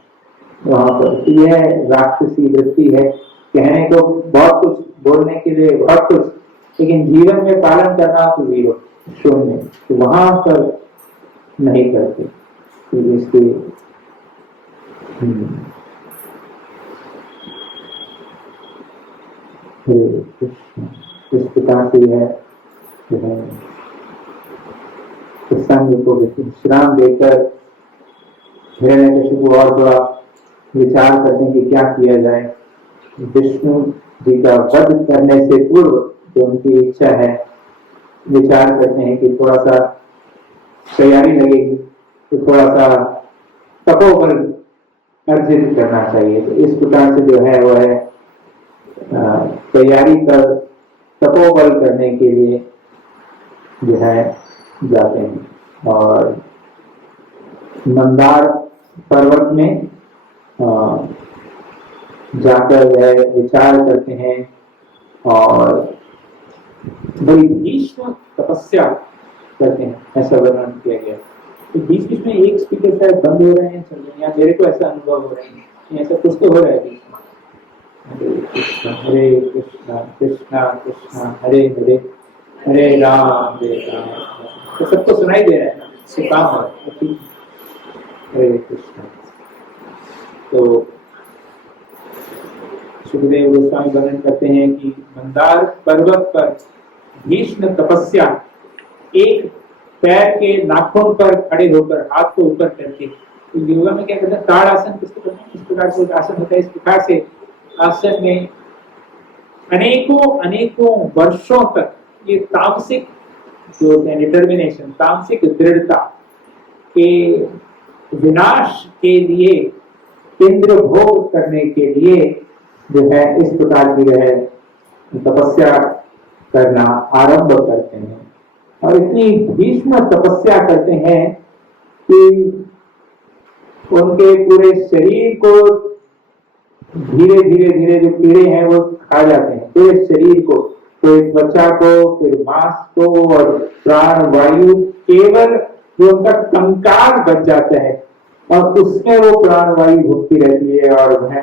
वहां पर। यह राक्षसी वृत्ति है, कहने को बहुत कुछ, बोलने के लिए बहुत कुछ, लेकिन जीवन में पालन करना तो जीरो, शून्य। तो वहां पर नहीं करते। तो इसके इस प्रकार से है जो है प्रसंग को विश्राम देकर हिरण्यकशिपु और थोड़ा विचार करते हैं कि क्या किया जाए। विष्णु जी का वध करने से पूर्व जो उनकी इच्छा है, विचार करते हैं कि थोड़ा सा तैयारी लगेगी, तो थोड़ा सा तपोबल अर्जित करना चाहिए। तो इस प्रकार से जो है वह तैयारी कर तपोबल करने के लिए जो है जाते हैं और मंदार पर्वत में जाकर वह विचार करते हैं और बड़ी भीष्म तपस्या करते हैं, ऐसा वर्णन किया गया। तो बीच बीच में एक स्पीकर शायद बंद हो रहे हैं, चल रहे हैं, या मेरे को ऐसा अनुभव हो रहा है, ऐसा कुछ तो हो रहा है बीच में। हरे कृष्णा कृष्णा कृष्णा हरे हरे हरे राम तो सबको सुनाई दे रहा है ना, इससे काम हो रहा है। हरे कृष्णा। तो सुखदेव गोस्वामी वर्णन करते हैं कि मंदार पर्वत पर भीष्म तपस्या, एक पैर के नाखून पर खड़े होकर हाथ को ऊपर करके, तो योगा में क्या करते हैं, ताड़ आसन किसको करते हैं, इस प्रकार से आसन होता है। इस प्रकार से आसन में अनेकों वर्षों तक ये तामसिक जो होते हैं डिटर्मिनेशन, तामसिक दृढ़ता के विनाश के लिए, इंद्र भोग करने के लिए जो है इस प्रकार की है तपस्या करना आरंभ करते हैं। और इतनी भीष्म तपस्या करते हैं कि उनके पूरे शरीर को धीरे धीरे जो कीड़े हैं वो खा जाते हैं, पूरे शरीर को, फिर त्वचा को, फिर मांस को, और प्राण वायु केवल जो उनका कंकाल बच जाता है और उसमें वो प्राण वायु घूमती रहती है। और वह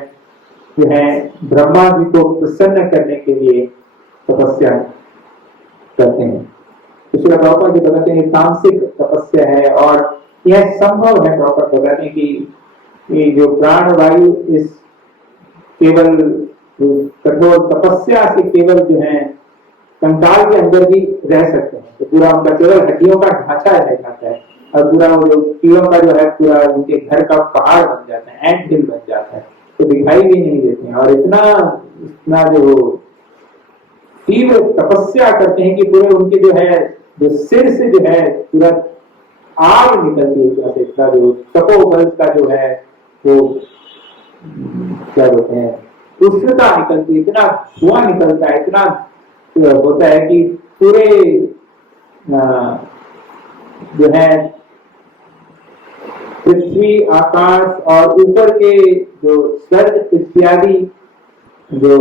जो है ब्रह्मा जी को प्रसन्न करने के लिए तपस्या करते हैं। इसलिए प्रभुपाद जी बताते हैं तामसिक तपस्या है और यह संभव है। प्रभुपाद बताते हैं कि जो प्राण वायु इस केवल कठोर तपस्या से केवल जो है कंकाल के अंदर भी रह सकते हैं। तो पूरा उनका केवल हड्डियों का ढांचा रह जाता है और पूरा वो जो कीड़ों का जो है पूरा उनके घर का पहाड़ बन जाता है, एंट हिल बन जाता है, तो दिखाई भी नहीं देते हैं। और इतना जो तीव्र तपस्या करते हैं कि पूरे उनके जो है जो सिर से जो है पूरा आग निकलती है, इतना जो तपोबल का जो है वो क्या बोलते हैं उष्णता निकलती है, इतना धुआं निकलता है, इतना होता है कि पूरे जो है पृथ्वी, आकाश और ऊपर के जो स्वर्ग इत्यादि जो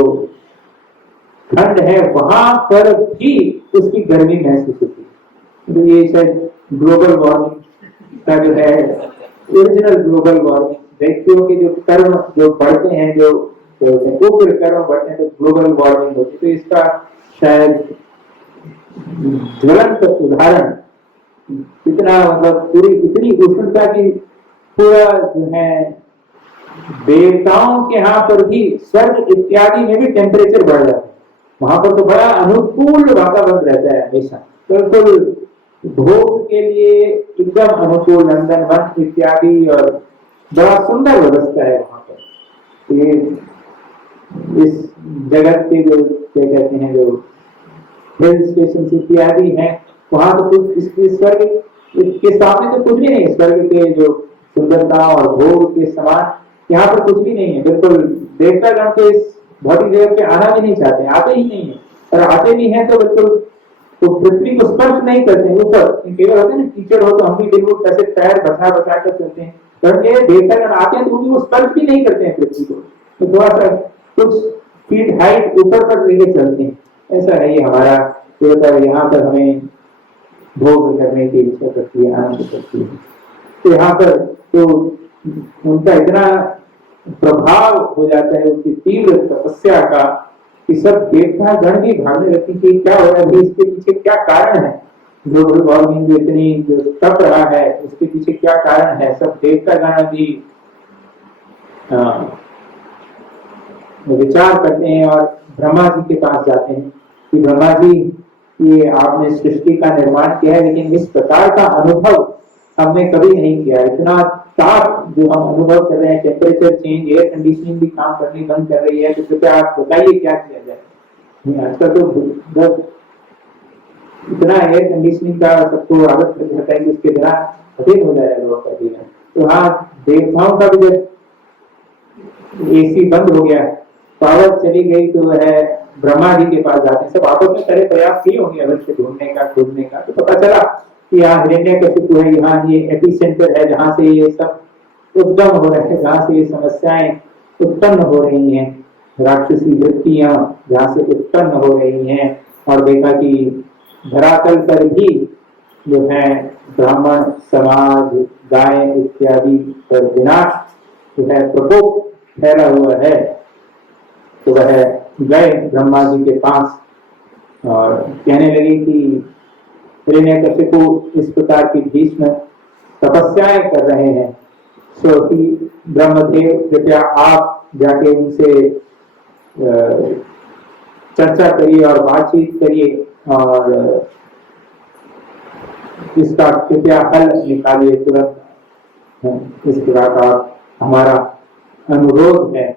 खंड है वहां पर भी उसकी गर्मी महसूस होती है। तो ये शायद ग्लोबल वार्मिंग का जो है ओरिजिनल ग्लोबल वार्मिंग, व्यक्तियों के जो कर्म जो बढ़ते हैं, जो उग्र कर्म बढ़ते हैं, तो ग्लोबल वार्मिंग होती है। तो इसका शायद ज्वलंत उदाहरण इतना मतलब पूरी इतनी उष्णता की पूरा जो है देवताओं के यहाँ पर भी स्वर्ग इत्यादि में भी टेम्परेचर बढ़ जाता है। वहां पर तो बड़ा अनुकूल वातावरण रहता है हमेशा, बिल्कुल भोग के लिए एकदम अनुकूल नंदन वन इत्यादि और बड़ा सुंदर व्यवस्था है वहां पर। ये इस जगत के जो क्या कहते हैं जो हिल स्टेशन इत्यादि हैं, वहां तो कुछ इस स्वर्ग के सामने तो कुछ भी नहीं है। स्वर्ग के जो सुंदरता और भोग के समान यहाँ पर कुछ भी नहीं है। बिल्कुल देवतागण तो इस भौतिक जगत पे आना भी नहीं चाहते, आते ही नहीं है, और आते भी हैं तो बिल्कुल तो पृथ्वी को स्पर्श नहीं करते हैं। ऊपर केवल होते हैं ना, कीचड़ हो तो हम भी बिल्कुल कैसे पैर बचा बचा कर चलते हैं, क्योंकि देवतागण आते हैं तो वो स्पर्श भी नहीं करते हैं पृथ्वी को, तो थोड़ा सा कुछ फीट हाइट ऊपर पर लेके चलते हैं। ऐसा है ये हमारा देवता, यहाँ पर हमें भोग करने की इच्छा करती है, आनंद करती है। तो यहाँ पर तो उनका इतना प्रभाव हो जाता है, उनकी तीव्र तपस्या का, कि सब देवता गण भी भागने लगती कि क्या हो रहा है, इसके पीछे क्या कारण है, जो गवर्नमेंट जो इतनी जो तप रहा है उसके पीछे क्या कारण है। सब देवता गण भी विचार करते हैं और ब्रह्मा जी के पास जाते हैं कि ब्रह्मा जी, ये आपने सृष्टि का निर्माण किया है, लेकिन इस प्रकार का अनुभव हमने कभी नहीं किया। इतना ताप जो हम अनुभव कर रहे हैं, टेम्परेचर चेंज, एयर कंडीशनिंग भी काम करनी बंद कर रही है, तो कृपया आप बताइए क्या किया जाए। आजकल तो बस इतना एयर कंडीशनिंग का सबको आदत लग जाता है कि उसके बिना कठिन हो जाएगा लोगों का जीवन। तो हाँ, देवताओं का भी जब एसी बंद हो गया, पावर चली गई, तो है ब्रह्मा जी के पास जाते हैं। सब आपस में करे प्रयास किए होंगे अवश्य ढूंढने का, खोजने का, तो पता चला कि यहाँ हिरण्यकशिपु है, यहाँ ये एपिसेंटर है जहाँ से ये सब उद्गम हो रहे हैं, जहाँ से ये समस्याएं उत्पन्न हो रही हैं, राक्षसी वृत्तियां जहाँ से उत्पन्न हो रही हैं। और देखा कि धरातल पर भी जो है ब्राह्मण समाज, गाय इत्यादि पर विनाश जो है प्रकोप फैला हुआ है। तो वह गए ब्रह्मा जी के पास और कहने लगे कि हिरण्यकशिपु इस प्रकार की भीष्म तपस्याएं कर रहे हैं, सो कि ब्रह्मदेव कृपया आप जाके उनसे चर्चा करिए और बातचीत करिए और इसका कृपया हल निकालिए तुरंत। इस प्रकार का हमारा अनुरोध है।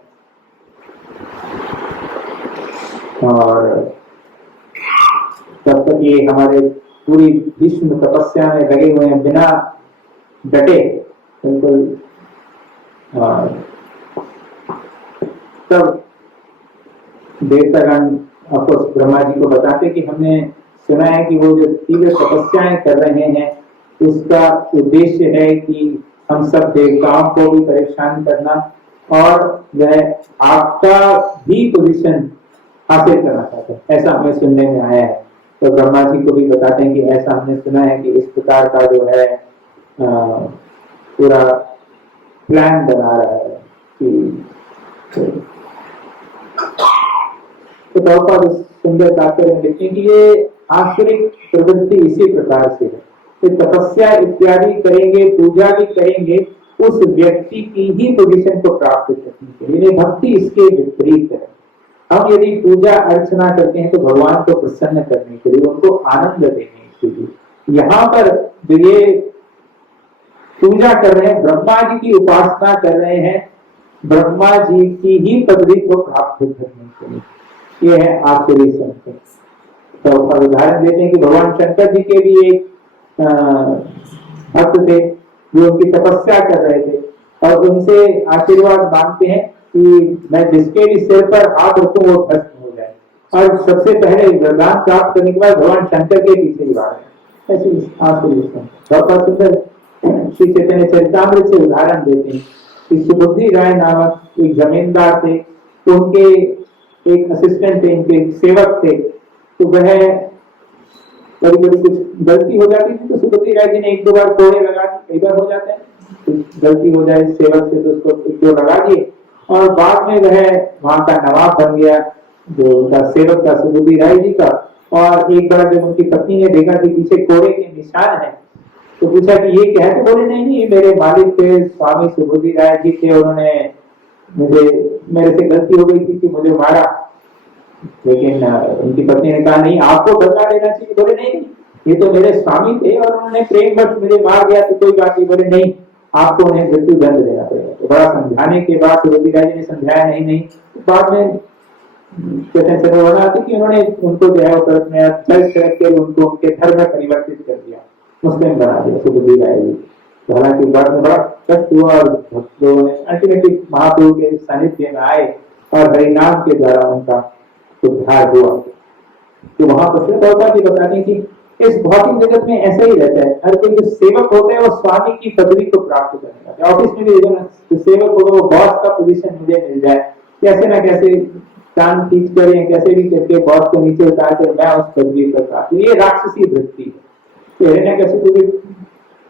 और तब तक ये हमारे पूरी भीष्म तपस्या में लगे हुए हैं, बिना डटे बिल्कुल। तब देवतागण आपको ब्रह्मा जी को बताते कि हमने सुना है कि वो जो तीव्र तपस्याएं कर रहे हैं उसका उद्देश्य है कि हम सब देवताओं को भी परेशान करना और वह आपका भी पोजीशन हासिल करना चाहते हैं, ऐसा हमें सुनने में आया है। तो ब्रह्मा जी को भी बताते हैं कि ऐसा हमने सुना है कि इस प्रकार का जो है पूरा प्लान बना रहा है कि तो सुंदर तात्पर्य लिखते हैं कि ये आंतरिक प्रवृत्ति इसी प्रकार से है कि तपस्या इत्यादि करेंगे, पूजा भी करेंगे उस व्यक्ति की ही पोजीशन को प्राप्त करने के लिए। भक्ति इसके विपरीत है। हम यदि पूजा अर्चना करते हैं तो भगवान को प्रसन्न करने के लिए, उनको आनंद देने के लिए। यहाँ पर जो ये पूजा कर रहे हैं, ब्रह्मा जी की उपासना कर रहे हैं, ब्रह्मा जी की ही पदवी को प्राप्त करने के लिए। ये है आश्चर्य संकेत। तो उदाहरण देते हैं कि भगवान शंकर जी के भी एक भक्त थे जो उनकी तपस्या कर रहे थे और उनसे आशीर्वाद मांगते हैं कि मैं जिसके भी सिर पर हाथ रखूं वो भस्म हो जाए। और सबसे पहले वरदान प्राप्त करने के बाद भगवान शंकर के पीछे ही भागे। ऐसी आश्चर्य बहुत सुंदर श्री चैतन्य चरितामृत से उदाहरण देते हैं कि सुबुद्धि राय नामक एक जमींदार थे, उनके एक असिस्टेंट थे, इनके सेवक थे। तो वह कभी कभी कुछ गलती हो जाती थी तो सुबुद्धि राय जी ने एक दो बार कोड़े लगा दी, कई बार हो जाता है कुछ गलती हो जाए सेवक से तो उसको एक दो लगा दिए और बाद में वह वहां का नवाब बन गया जो उनका सेवक था सुबुद्धि राय जी का। और एक बार जब उनकी पत्नी ने देखा कि पीछे कोड़े के निशान है तो पूछा कि ये क्या है, तो बोले नहीं नहीं मेरे मालिक थे स्वामी सुबुद्धि राय जी थे, उन्होंने मेरे से गलती हो गई थी कि मुझे मारा। लेकिन उनकी पत्नी ने कहा नहीं आपको बदला लेना चाहिए। बोले नहीं ये तो मेरे स्वामी थे और उन्होंने प्रेम बस मुझे मार दिया तो कोई बात नहीं। बोले नहीं, आपको उन्हें मृत्यु दंड देना पड़ेगा। तो बड़ा समझाने के बाद सुरभि राय जी ने समझाया नहीं नहीं। तो बाद में कहते हैं चलो आती कि उन्होंने उनको जो है चल चल के उनको उनके धर्म में परिवर्तित कर दिया, मुस्लिम बना दिया सुरभि राय जी। तो हालांकि बाद में बड़ा कष्ट हुआ और भक्त लोगों ने अल्टीमेटली महाप्रभु के सानिध्य में आए और हरिनाम के द्वारा उनका उद्धार हुआ। तो वहां पर श्री प्रभुपाद जी बताते हैं कि इस भौतिक जगत में ऐसा ही रहता है, हर कोई जो सेवक होता है वो स्वामी की पदवी को प्राप्त करने लगता है। ऑफिस में भी देखो ना, जो सेवक होगा वो बॉस का पोजीशन मुझे मिल जाए, कैसे ना कैसे कान खींच कर या कैसे भी करके बॉस को नीचे उतार कर मैं उस पदवी पर प्राप्त। ये राक्षसी वृत्ति है। तो हिरण्यकशिपु भी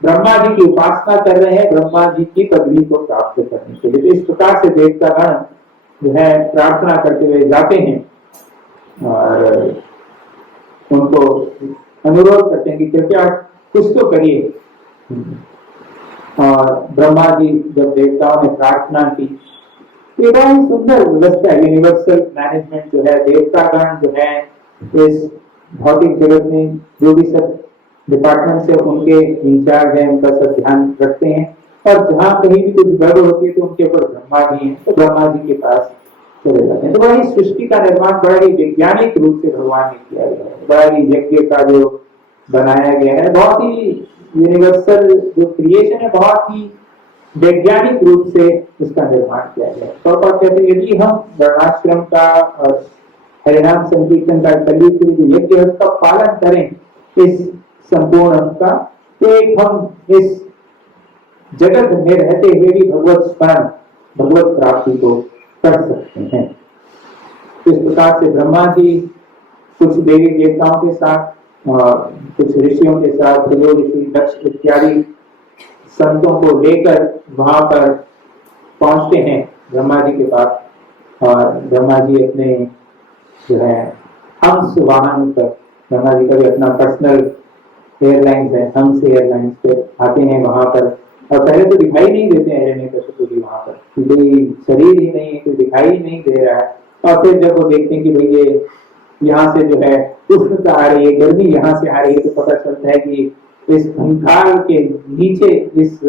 ब्रह्मा जी की उपासना कर रहे हैं ब्रह्मा जी की पदवी को प्राप्त करने के लिए। इस प्रकार से देवतागण जो है प्रार्थना करते हुए जाते हैं और उनको अनुरोध करते हैं कि कृपया कुछ तो करिए। और ब्रह्मा जी जब देवताओं ने प्रार्थना की, ये बड़ा ही सुंदर व्यवस्था है, यूनिवर्सल मैनेजमेंट जो है। देवतागण जो है इस भौतिक जगत में जो भी सब डिपार्टमेंट से उनके इंचार्ज है, उनका सब ध्यान रखते हैं। और जहां कहीं भी कुछ गड़बड़ होती है तो उनके ऊपर ब्रह्मा जी हैं, तो ब्रह्मा जी के पास चले जाते हैं। तो बड़ा ही सृष्टि का निर्माण बड़ा ही वैज्ञानिक रूप से भगवान ने किया गया है। बड़ा ही यज्ञ का जो बनाया गया है, बहुत ही यूनिवर्सल जो क्रिएशन है, बहुत ही वैज्ञानिक रूप से इसका निर्माण किया गया है। तो कहते हैं यदि हम वर्णाश्रम का और हरिनाम संकीर्तन का कलयुग जो यज्ञ है उसका पालन करें इस संपूर्ण का, तो एक हम इस जगत में रहते हुए भी भगवत स्मरण भगवत प्राप्ति को कर सकते हैं। इस प्रकार से ब्रह्मा जी कुछ देवी देवताओं के साथ और कुछ ऋषियों के साथ ऋषि दक्ष इत्यादि संतों को लेकर वहां पर पहुंचते हैं ब्रह्मा जी के पास। और ब्रह्मा जी अपने जो है हंस वाहन पर, ब्रह्मा जी का भी अपना पर्सनल एयरलाइंस है, हंस एयरलाइंस पे आते हैं वहां पर। और पहले तो दिखाई नहीं देते हैं हिरण्यकशिपु जी वहां पर, क्योंकि शरीर ही नहीं है, तो दिखाई नहीं दे रहा है। और फिर जब वो देखते हैं कि भाई ये यहाँ से जो है उष्णता आ रही है, गर्मी यहाँ से आ रही है, तो पता चलता है कि इस कंकाल के नीचे, इस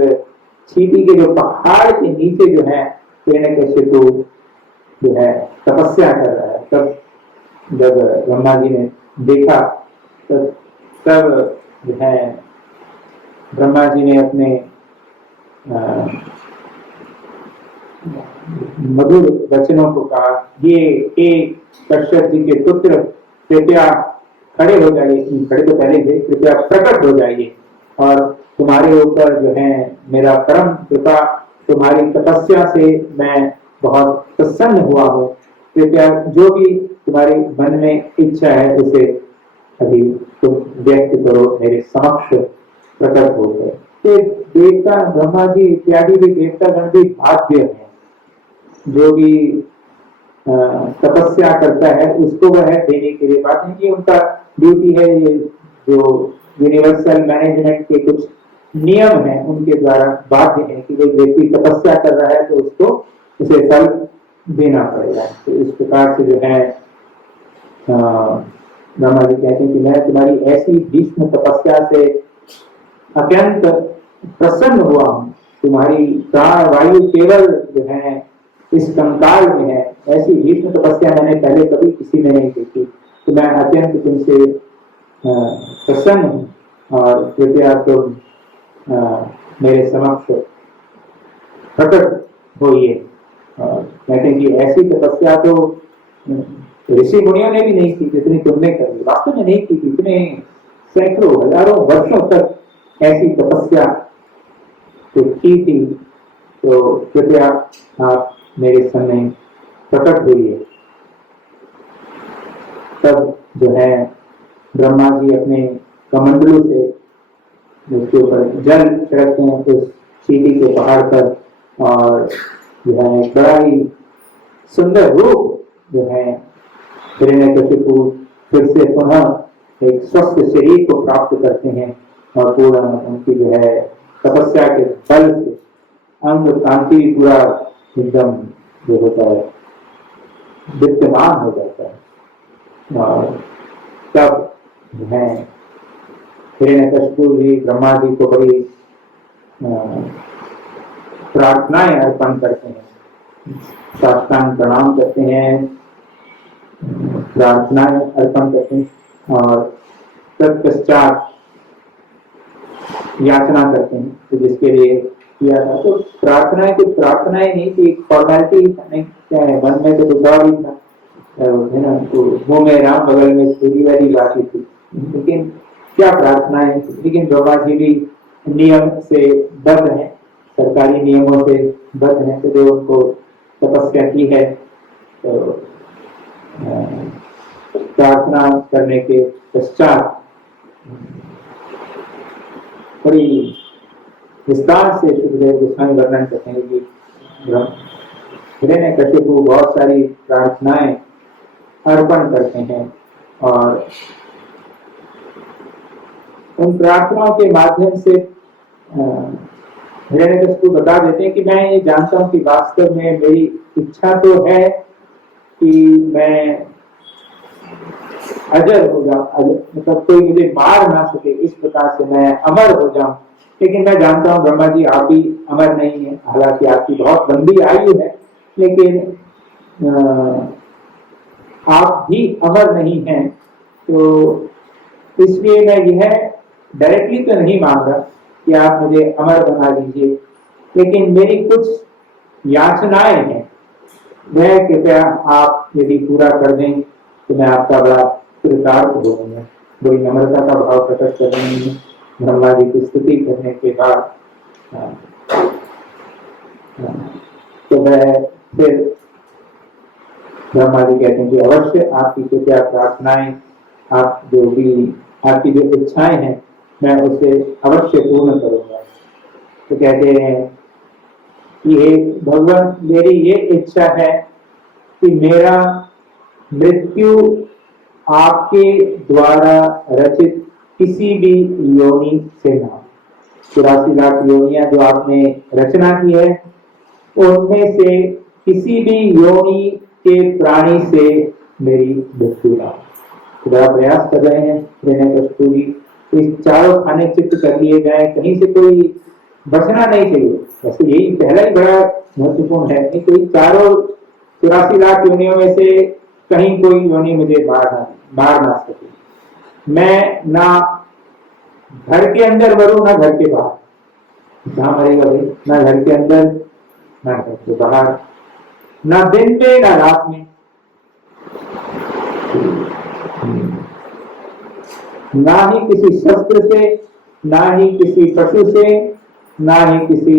चीटी के जो पहाड़ के नीचे जो है हिरण्यकशिपु जो है तपस्या कर रहा है। तब जब ब्रह्मा जी ने देखा तब जो है ब्रह्मा जी ने अपने मधुर वचनों को कहा, ये एक कश्यप जी के पुत्र कृपया खड़े हो जाइए, खड़े तो पहले थे, कृपया प्रकट हो जाइए और तुम्हारे ऊपर जो है मेरा परम कृपा, तुम्हारी तपस्या से मैं बहुत प्रसन्न हुआ हूँ। कृपया जो भी तुम्हारे मन में इच्छा है उसे अभी तुम व्यक्त करो, मेरे समक्ष प्रकट हो गए। देवता ब्रह्मा जी इत्यादि भी देवतागण भी भाग्य है, जो भी तपस्या करता है उसको वह देने के लिए। बात नहीं कि उनका ड्यूटी है, ये जो यूनिवर्सल मैनेजमेंट के कुछ नियम है उनके द्वारा बाध्य है कि जो व्यक्ति तपस्या कर रहा है तो उसको उसे फल देना पड़ेगा। तो इस प्रकार से जो है ब्रह्मा जी कहते हैं कि मैं तुम्हारी ऐसी भीष्म तपस्या से अत्यंत प्रसन्न हुआ हूँ, तुम्हारी प्राण वायु केवल जो है इस कंकाल में है, ऐसी भीष्म तपस्या मैंने पहले कभी किसी में नहीं देखी। तो मैं अत्यंत तुमसे प्रसन्न हूँ और कृपया तुम मेरे समक्ष प्रकट होइए। कहते हैं कि ऐसी तपस्या तो ऋषि मुनियों ने भी नहीं की जितनी तुमने करी, वास्तव में नहीं की। इतने सैकड़ों हजारों वर्षों तक ऐसी तपस्या जो की थी, तो कृपया आप मेरे सामने प्रकट हुई। तब जो है ब्रह्मा जी अपने कमंडलू से उसके ऊपर जल छिड़कते हैं उस चीटी के पहाड़ पर, और जो है बड़ा ही सुंदर रूप जो है हिरण्यकशिपु फिर से पुनः एक स्वस्थ शरीर को प्राप्त करते हैं और पूरा उनकी जो है तपस्या के बल से अंग कांति भी पूरा एकदम जो होता है विद्यमान हो जाता है। और तब जो है हिरण्यकशिपु भी ब्रह्मा जी को बड़ी प्रार्थनाएं अर्पण करते हैं, साष्टांग प्रणाम करते हैं, प्रार्थनाएं अर्पण करते हैं और तत्पश्चात याचना करते हैं, तो जिसके लिए किया था। तो प्रार्थनाएं कुछ प्रार्थनाएं नहीं थी, फॉर्मेलिटी नहीं, क्या है, मन में तो कुछ और ही था, है ना, तो मुंह में राम बगल में छुरी वाली बात ही थी, लेकिन क्या प्रार्थनाएं। लेकिन ब्रह्मा जी भी नियम से बद्ध है, सरकारी नियमों से बद्ध है, तो जो उनको तपस्या की है, तो प्रार्थना करने के पश्चात बड़ी विस्तार से सुखदेव गोस्वामी वर्णन करते हैं कि हिरण्यकशिपु बहुत सारी प्रार्थनाएं अर्पण करते हैं और उन प्रार्थनाओं के माध्यम से हिरण्यकशिपु बता देते हैं कि मैं ये जानता हूं कि वास्तव में मेरी इच्छा तो है कि मैं अजर हो जाऊं, मतलब कोई मुझे मार ना सके, इस प्रकार से मैं अमर हो जाऊं। लेकिन मैं जानता हूं ब्रह्मा जी आप भी अमर नहीं है, हालांकि आपकी बहुत लंबी आयु है, लेकिन आप भी अमर नहीं हैं। तो इसलिए मैं यह डायरेक्टली तो नहीं मांग रहा कि आप मुझे अमर बना दीजिए, लेकिन मेरी कुछ याचनाएं हैं, वह कृपया आप यदि पूरा कर दें तो मैं आपका बड़ा कृतार्थ हो जाऊंगा। बड़ी नम्रता का भाव प्रकट कर रहे हैं ब्रह्मा जी की स्तुति करने के बाद। तो वह फिर ब्रह्मा जी कहते हैं कि अवश्य आपकी कृपया प्रार्थनाएं, आप जो भी आपकी जो इच्छाएं हैं, मैं उसे अवश्य पूर्ण करूंगा। तो कहते हैं कि हे भगवान, मेरी ये इच्छा है कि मेरा मृत्यु आपके द्वारा रचित किसी भी योनि से ना, 84 लाख योनियां जो आपने रचना की है, उनमें से किसी भी योनि के प्राणी से मेरी मृत्यु ना। बड़ा प्रयास कर रहे हैं हिरण्यकशिपु जी, इस चारों खाने चित्त कर लिए जाए, कहीं से कोई बचना नहीं चाहिए। वैसे यही पहला ही बड़ा महत्वपूर्ण है कि कोई चारों 84 लाख योनियों में से कहीं कोई योनि मुझे मार ना सके। मैं ना घर के अंदर मरूं ना घर के बाहर। कहाँ मरेगा भाई? ना घर के अंदर ना घर के बाहर, ना दिन में ना रात में, ना ही किसी शस्त्र से, ना ही किसी पशु से, ना ही किसी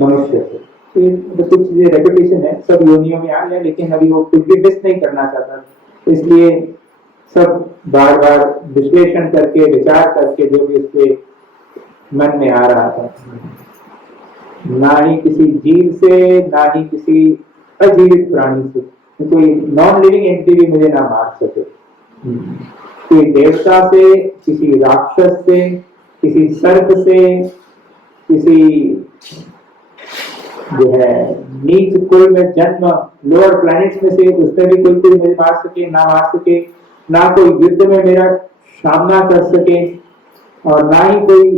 मनुष्य से। तो कुछ चीजें रेपिटेशन है, सब योनियों में आ गया, लेकिन अभी वो कुछ भी मिस नहीं करना चाहता, तो इसलिए सब बार बार विश्लेषण करके विचार करके जो भी उसके मन में आ रहा था, ना ही किसी जीव से, ना ही किसी अजीवित प्राणी से, कोई नॉन लिविंग एंटिटी भी मुझे ना मार सके। कोई देवता से, किसी राक्षस से, किसी सर्प से, किसी जो है नीच कोई में जन्म लोअर प्लैनेट्स में से, उसमें भी कोई मुझे मार सके ना मार सके, ना कोई युद्ध में मेरा सामना कर सके, और ना ही कोई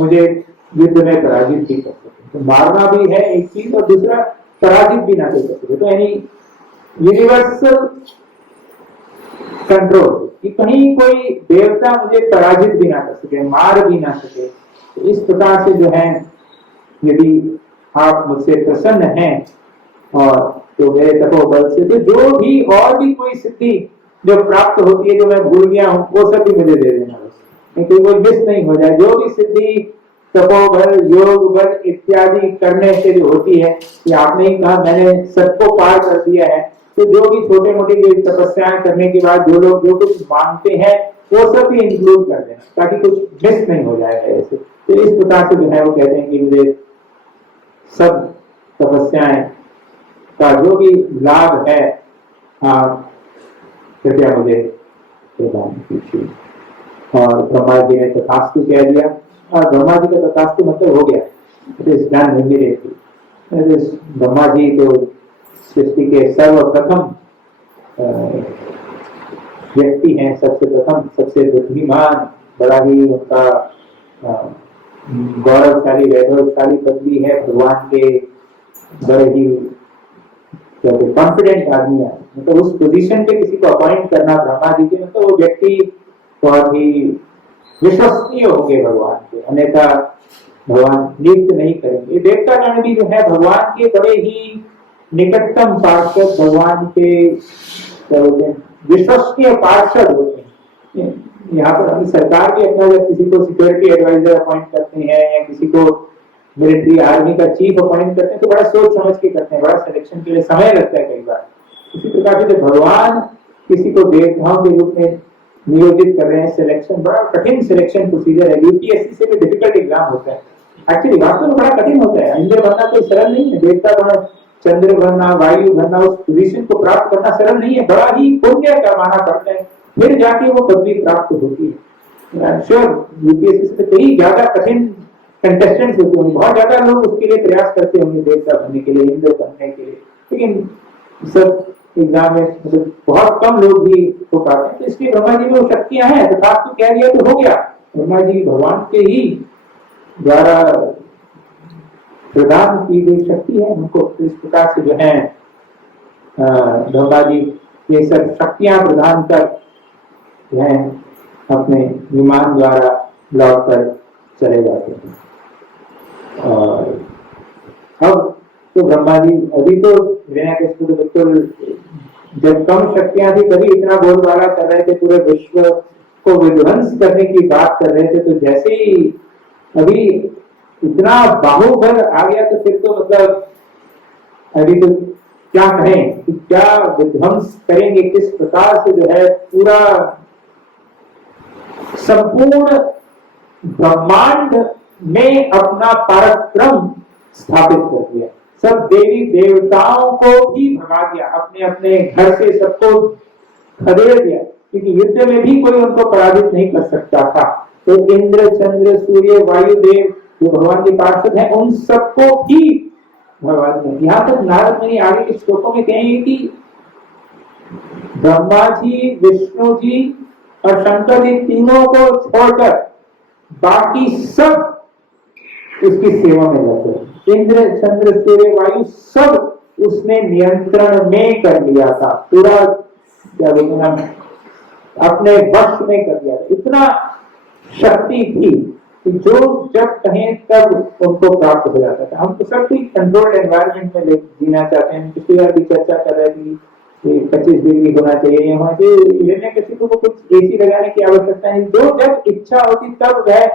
मुझे युद्ध में पराजित भी कर सके। तो मारना भी है एक चीज, और दूसरा पराजित भी ना कर सके। तो यानी यूनिवर्सल कंट्रोल, कि कहीं कोई देवता मुझे पराजित भी ना कर सके, मार भी ना सके। तो इस प्रकार से जो है, यदि आप मुझसे प्रसन्न हैं और तो मेरे तपोबल से, तो जो भी और भी कोई सिद्धि जो प्राप्त होती है, जो मैं भूल गया हूँ, वो सब भी मुझे दे देना, कोई मिस नहीं हो जाए। जो भी सिद्धि तपोबल, योग बल इत्यादि करने से जो होती है, कि आपने ही कहा मैंने सबको पार कर दिया है, तो जो भी छोटे मोटे जो तपस्याएं करने के बाद जो लोग जो कुछ मांगते हैं, वो सब भी इंक्लूड कर देना, ताकि कुछ मिस नहीं हो जाए ऐसे। तो इस प्रकार से जो है वो कहते हैं कि मुझे सब तपस्याएं का जो भी लाभ है, आप कृपया मुझे प्रदान कीजिए। और ब्रह्मा जी ने तथास्तु कह दिया, और ब्रह्मा जी का तथास्तु मतलब हो गया, ब्रह्मा जी तो सृष्टि के सर्वप्रथम व्यक्ति हैं, सबसे प्रथम, सबसे बुद्धिमान, बड़ा ही उनका गौरवशाली वैभवशाली पदवी है, भगवान के बड़े ही कॉन्फिडेंट आदमी है, मतलब उस पोजीशन पे किसी को अपॉइंट करना ब्रह्मा जी के, मतलब वो व्यक्ति बहुत ही विश्वसनीय होंगे भगवान के, अन्यथा भगवान नियुक्त नहीं करेंगे। देवतागण भी जो है भगवान के बड़े ही निकटतम पार्षद, भगवान के क्या बोलते हैं विश्वसनीय पार्षद होते हैं। यहाँ पर अभी सरकार भी अपना जब किसी को सिक्योरिटी एडवाइजर अपॉइंट करते हैं या किसी को मिलिट्री आर्मी का चीफ अपॉइंट करते हैं तो बड़ा सोच समझ के करते हैं, बड़ा सिलेक्शन के लिए समय लगता है कई बार। इसी प्रकार से भगवान किसी को देवताओं के रूप में नियोजित कर रहे हैं, सिलेक्शन बड़ा कठिन सिलेक्शन प्रोसीजर है, यूपीएससी से भी डिफिकल्ट एग्जाम होता है। एक्चुअली वास्तव में बड़ा कठिन होता है, इंद्र बनना कोई सरल नहीं है, देवता बनना, चंद्र बनना, वायु बनना, उस पोजीशन को प्राप्त करना सरल नहीं है, बड़ा ही पुण्य कमाना पड़ता है, फिर जाके वो पदवी प्राप्त होती है। श्योर यूपीएससी से कई ज्यादा कठिन कंटेस्टेंट्स होते होंगे, बहुत ज्यादा लोग उसके लिए प्रयास करते होंगे देवता बनने के लिए, इंद्र बनने के लिए, लेकिन सब एग्जाम में मतलब बहुत कम लोग ही हो पाते हैं। तो इसलिए ब्रह्मा जी में वो शक्तियां हैं, तो खास तो कह दिया तो हो गया, ब्रह्मा जी भगवान के ही द्वारा प्रदान की गई शक्ति है उनको। तो इस प्रकार से जो है ब्रह्मा जी ये सब शक्तियां प्रदान कर जो है अपने विमान द्वारा लौट कर चले जाते हैं। और अब तो ब्रह्मा जी अभी तो हिरण्यकशिपु तो बिल्कुल जब कम शक्तियां थी तभी इतना बोलबाला कर रहे थे, पूरे विश्व को विध्वंस करने की बात कर रहे थे, तो जैसे ही अभी इतना बाहुबल आ गया तो फिर तो मतलब अभी तो क्या कहें कि क्या विध्वंस करेंगे, किस प्रकार से जो है पूरा संपूर्ण ब्रह्मांड में अपना पराक्रम स्थापित कर दिया, सब देवी देवताओं को भी भगा दिया, अपने अपने घर से सबको खदेड़ दिया, क्योंकि युद्ध में भी कोई उनको पराजित नहीं कर सकता था। तो इंद्र, चंद्र, सूर्य, वायुदेव जो भगवान के पार्षद हैं उन सबको भी भगवान ने, यहाँ तक नारद मुनि आगे के श्लोकों में कहेंगे कि ब्रह्मा जी, विष्णु जी और शंकर जी तीनों को छोड़कर बाकी सब उसकी सेवा में लग गए। इंद्र, चंद्र, सूर्य, वायु सब उसने नियंत्रण में कर लिया था, पूरा क्या बोलते हैं अपने वश में कर लिया था। इतना शक्ति थी कि जो जब कहें तब उनको प्राप्त हो जाता था। हम तो सब कंट्रोल्ड एनवायरनमेंट में जीना चाहते हैं, पिछली बार भी चर्चा कर रहे थे 25 डिग्री होना चाहिए, वहां से किसी को कुछ एसी लगाने की आवश्यकता नहीं, जो जब इच्छा होती तब वह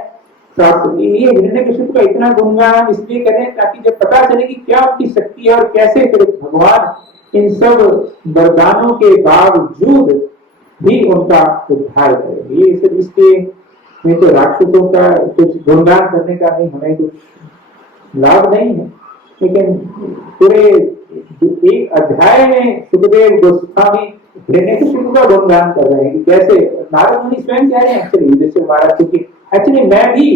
प्राप्त होती। ये हिरण्यकशिपु का इतना गुणगान इसलिए करें ताकि जब पता चले कि क्या उनकी शक्ति है और कैसे फिर भगवान इन सब वरदानों के बावजूद भी उनका उद्धार करेंगे। ये सब इसके नहीं तो राक्षसों का कुछ गुणगान करने का नहीं, हमें कुछ लाभ नहीं है, लेकिन पूरे एक अध्याय में सुखदेव गोस्वामी हिरण्यकशिपु का गुणगान कर रहे हैं कि कैसे नारद मुनि स्वयं कह रहे हैं एक्चुअली जैसे महाराज, क्योंकि एक्चुअली मैं भी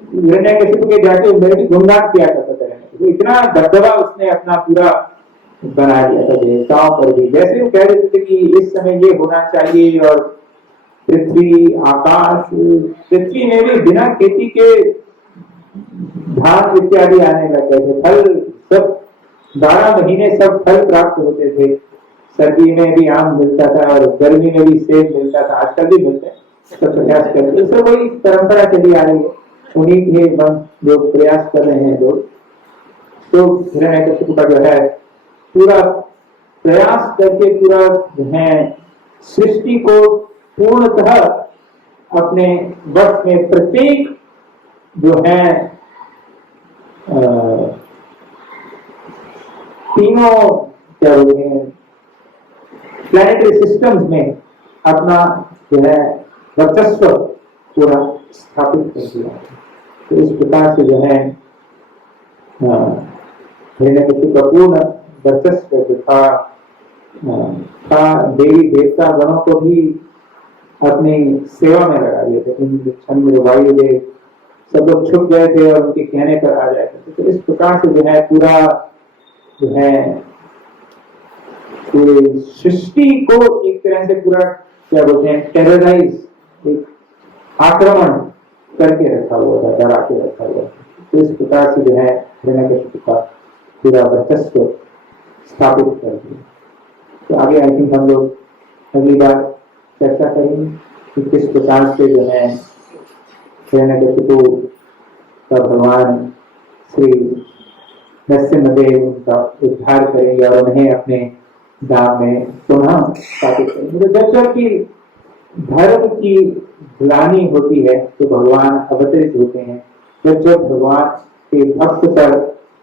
हिरण्यकशिपु के जाके मैं भी गुणगान किया करता था, तो इतना दबदबा उसने अपना पूरा बना दिया था देवताओं पर भी। जैसे वो कह रहे थे कि इस समय ये होना चाहिए, और पृथ्वी, आकाश, पृथ्वी में भी बिना खेती के धान इत्यादि आने लग गए थे, फल सब 12 महीने सब फल प्राप्त होते थे, सर्दी में भी आम मिलता था और गर्मी में भी सेब मिलता था, आजकल भी मिलते हैं, सब प्रयास करते हैं, तो वही परंपरा चली आ रही है, उन्हीं के जो प्रयास कर रहे हैं लोग। तो हिरण्यकशिपु का जो है पूरा प्रयास करके पूरा जो है सृष्टि को पूर्णतः अपने वश में, प्रत्येक जो है तीनों क्या बोलते हैं प्लैनेटरी सिस्टम्स में अपना जो है वर्चस्व पूरा स्थापित कर दिया। तो इस प्रकार से जो है हिरण्यकशिपु का पूर्ण वर्चस्व जो था देवी देवता गणों को भी अपनी सेवा में लगा दिए थे। इंद्र, चंद्र, वायुदेव सब लोग छुप गए थे और उनके कहने पर आ जाते थे। तो इस प्रकार से जो है पूरा जो है पूरी सृष्टि को एक तरह से पूरा क्या बोलते हैं टेरराइज, एक आक्रमण करके रखा हुआ था, डरा के रखा हुआ था। तो इस प्रकार से जो है हिरण्यकशिपु का पूरा वर्चस्व स्थापित कर दिया। तो आगे आई थिंक हम लोग अगली बार चर्चा करेंगे कि किस प्रकार से जो है हिरण्यकशिपु का भगवान श्री नरसिम्हदेव उनका उद्धार करेंगे और उन्हें अपने धाम में पुनः स्थापित करेंगे। तो जब जब की धर्म की ग्लानि होती है तो भगवान अवतरित होते हैं। जब जब भगवान के भक्त पर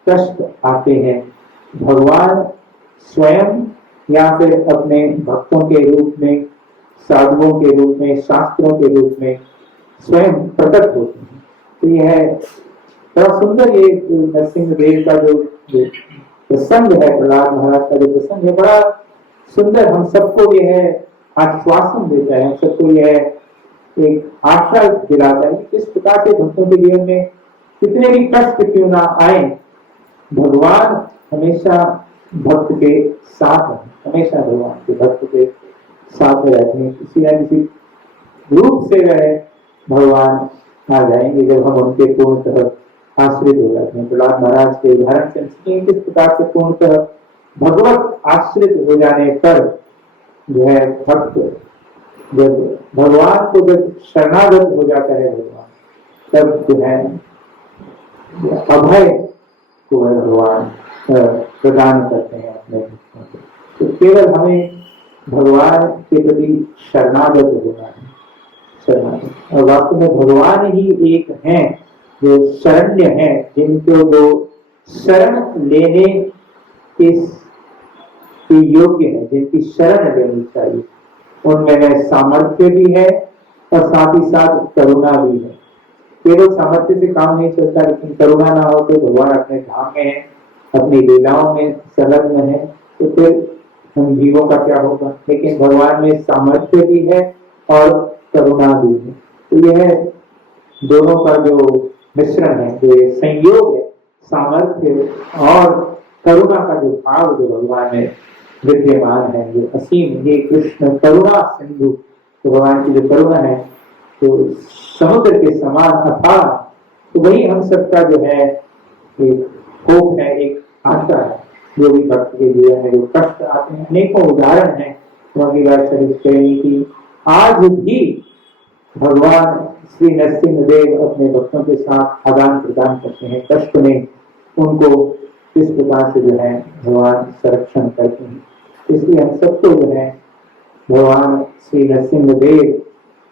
कष्ट आते हैं, भगवान स्वयं या फिर अपने भक्तों के रूप में, साधुओं के रूप में, शास्त्रों के रूप में स्वयं प्रकट होते हैं। तो यह बड़ा सुंदर ये नरसिंहदेव का जो प्रसंग है, प्रहलाद महाराज का जो प्रसंग है, बड़ा सुंदर हम सबको यह आश्वासन देता है, हम सबको यह एक आशा दिलाता है कि इस प्रकार से भक्तों के जीवन में कितने भी कष्ट क्यों ना आए, भगवान हमेशा भक्त के साथ है, हमेशा भगवान के भक्त के साथ रहते हैं। किसी न किसी रूप से वह भगवान आ जाएंगे जब हम उनके पूर्णतः आश्रित हो जाते हैं। प्रहलाद महाराज के उदाहरण से किस प्रकार से पूर्णतः भगवत आश्रित हो जाने पर जो है भक्त जब भगवान को जब शरणागत हो जाता है भगवान, तब जो है अभय को भगवान प्रदान करते हैं अपने भक्तों को। तो केवल हमें भगवान के प्रति शरणागत होना है, शरणागत। और वास्तव में भगवान ही एक हैं जो शरण्य है, जिनको वो शरण लेने के योग्य है, जिनकी शरण लेनी चाहिए। उनमें वह सामर्थ्य भी है और साथ ही साथ करुणा भी है। केवल सामर्थ्य से काम नहीं चलता, लेकिन करुणा ना हो तो भगवान अपने धाम में है, अपनी लीलाओं में संलग्न है, तो फिर हम जीवों का क्या होगा। लेकिन भगवान में सामर्थ्य भी है और करुणा भी है। तो यह दोनों का जो मिश्रण है, जो संयोग है, सामर्थ्य और करुणा का जो भाव जो भगवान में विद्यमान है, जो असीम, ये कृष्ण करुणा सिंधु, तो भगवान की जो करुणा है तो समुद्र के समान अथाह, तो वही हम सबका जो है एक होप है, एक आशा है। जो भी भक्त के जीवन में जो कष्ट आते हैं, अनेकों उदाहरण है की आज भी भगवान श्री नरसिंहदेव अपने भक्तों के साथ आदान प्रदान करते हैं। कष्ट में उनको इस प्रकार से जो है भगवान संरक्षण करते हैं। इसलिए हम सबको जो है भगवान श्री नरसिंहदेव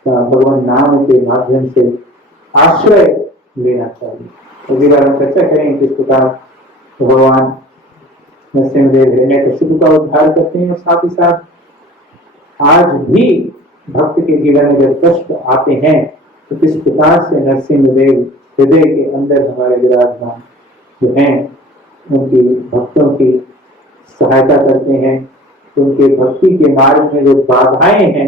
का भगवान नाम के माध्यम से आश्रय लेना चाहिए। अगली बार हम चर्चा करेंगे किस प्रकार भगवान नरसिंहदेव हिरण्यकशिपु का उद्धार करते हैं और साथ ही साथ आज भी भक्त के जीवन में जब कष्ट आते हैं तो किस प्रकार से नरसिंहदेव हृदय के अंदर हमारे विराजमान जो हैं उनकी भक्तों की सहायता करते हैं, उनके भक्ति के मार्ग में जो बाधाएं हैं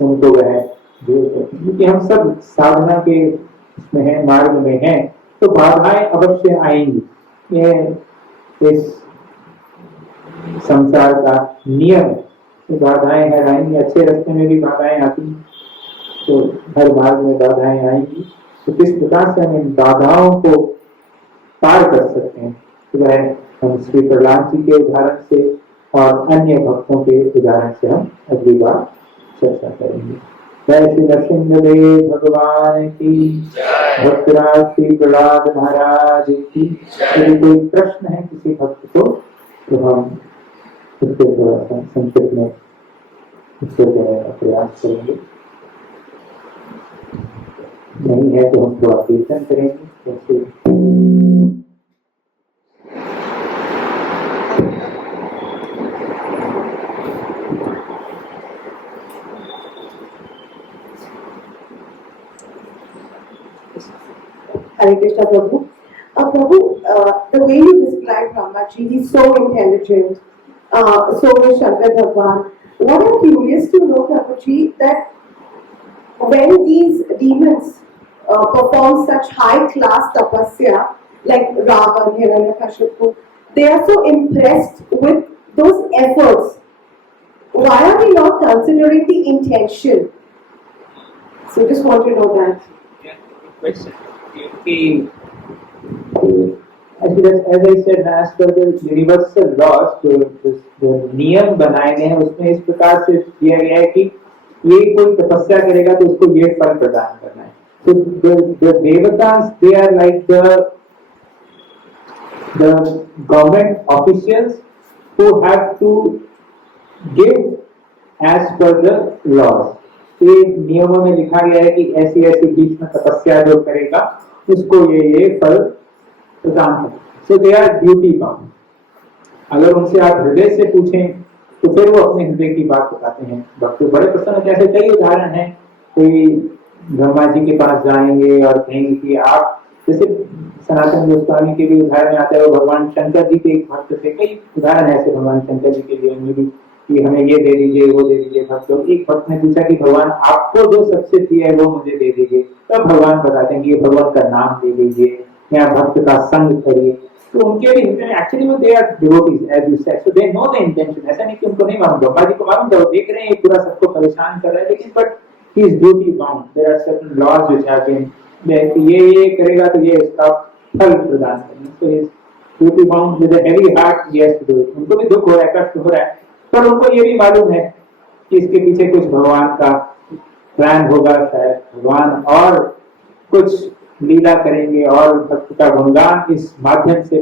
उनको वह दूर करते हैं। क्योंकि हम सब साधना के इसमें है, मार्ग में हैं, तो बाधाएं अवश्य आएंगी। यह इस संसार का नियम है, तो बाधाएं हर आएंगी। अच्छे रास्ते में भी बाधाएं आती हैं, तो हर मार्ग में बाधाएं आएंगी। तो किस प्रकार से हम इन बाधाओं को पार कर सकते हैं, तो वह हम श्री प्रहलाद जी के उदाहरण से और अन्य भक्तों के उदाहरण से हम अगली बार चर्चा करेंगे। जय श्री नरसिंहदेव भगवान की, भक्तराज श्री प्रहलाद महाराज की। यदि कोई प्रश्न है किसी भक्त को तो हम उसके थोड़ा सा संक्षिप्त में उत्तर देने का प्रयास करेंगे। नहीं है तो हम थोड़ा कीर्तन करेंगे। Hare Krishna Prabhu. Prabhu, the way you describe Ramaji, he's so intelligent, so is Shankar Bhagwan. What I'm curious to know, Prabhuji, that when these demons perform such high-class tapasya, like Ravan, Hiranyakashipu, they are so impressed with those efforts. Why are we not considering the intention? So just want to know that. question. Actually, as I said, as per the universal laws, जो नियम बनाए गए हैं उसमें इस प्रकार से दिया गया है कि ये कोई तपस्या करेगा तो उसको ये फल प्रदान करना है. So the devatas, they are like the government officials who have to give as per the laws. ये नियमों में लिखा गया है कि ऐसी ऐसी बीच में तपस्या जो करेगा उसको ये फल प्रदान है. सो दे आर ड्यूटी बाउंड. अगर उनसे आप हृदय से पूछें तो फिर वो अपने हृदय की बात बताते हैं. भक्त बड़े प्रसन्न होते हैं. ऐसे कई उदाहरण हैं. कोई ब्रह्मा जी के पास जाएंगे और कहेंगे कि आप, जैसे सनातन गोस्वामी के भी उदाहरण आते हैं, वो भगवान शंकर जी के एक भक्त थे. कई उदाहरण है ऐसे भगवान शंकर जी के जीवन में भी कि हमें ये दे दीजिए वो दे दीजिए. भक्त लोग, एक भक्त ने पूछा कि भगवान आपको जो सबसे प्रिय है वो मुझे दे दीजिए. तब भगवान बताते हैं कि ये भगवान का नाम दे दीजिए या भक्त का संग करिए. तो उनके भी एक्चुअली वो they are devotees as you said, so they know the intention. ऐसा नहीं कि उनको नहीं मालूम. ब्रह्मा जी को मालूम था, वो देख रहे हैं ये पूरा सबको परेशान कर रहा है, लेकिन but he is duty bound. There are certain laws which have been, ये करेगा तो ये इसका फल प्रदान करेंगे. So is duty bound with a heavy heart he has to do it. उनको भी दुख हो रहा है, कष्ट हो रहा है, पर उनको ये भी मालूम है कि इसके पीछे कुछ भगवान का प्लान होगा. शायद भगवान और कुछ लीला करेंगे और भक्त का गुणगान इस माध्यम से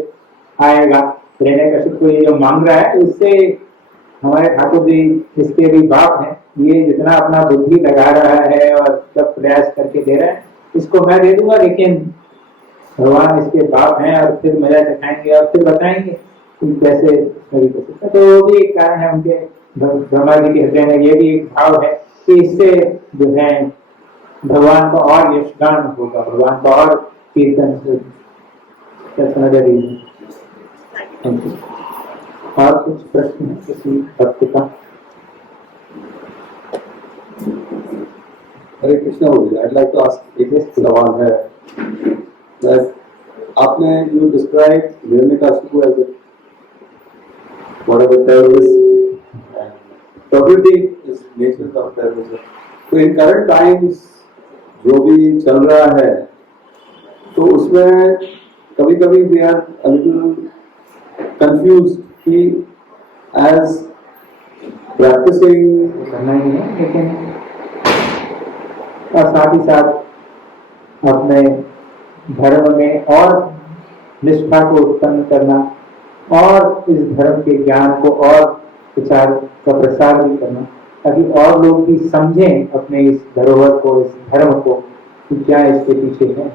आएगा. हिरण्यकशिपु को ये जो मांग रहा है उससे हमारे ठाकुर जी इसके भी बाप हैं. ये जितना अपना बुद्धि लगा रहा है और सब प्रयास करके दे रहा है, इसको मैं दे दूंगा, लेकिन भगवान इसके बाप हैं और फिर मजा चखाएंगे और फिर बताएंगे कि कैसे तरीके. तो वो भी एक कारण है उनके ब्रह्मा जी के हृदय में. ये भी एक भाव है कि इससे जो है भगवान का और यशगान होगा, भगवान का और कीर्तन से. और कुछ प्रश्न है किसी भक्त का? हरे Krishna ji, I'd like to ask एक सवाल है. आपने you describe Hiranyakashipu as a whatever terrorist, प्रकृति is nature of terrorism. तो इन करंट टाइम्स जो भी चल रहा है तो उसमें कभी कभी we are a little confused कि एज प्रैक्टिसिंग करना ही है, लेकिन और साथ ही साथ अपने धर्म में और निष्ठा को उत्पन्न करना और इस धर्म के ज्ञान को और विचार का प्रसार भी करना, ताकि और लोग भी समझें अपने इस धरोहर को, इस धर्म को, कि क्या इसके पीछे है.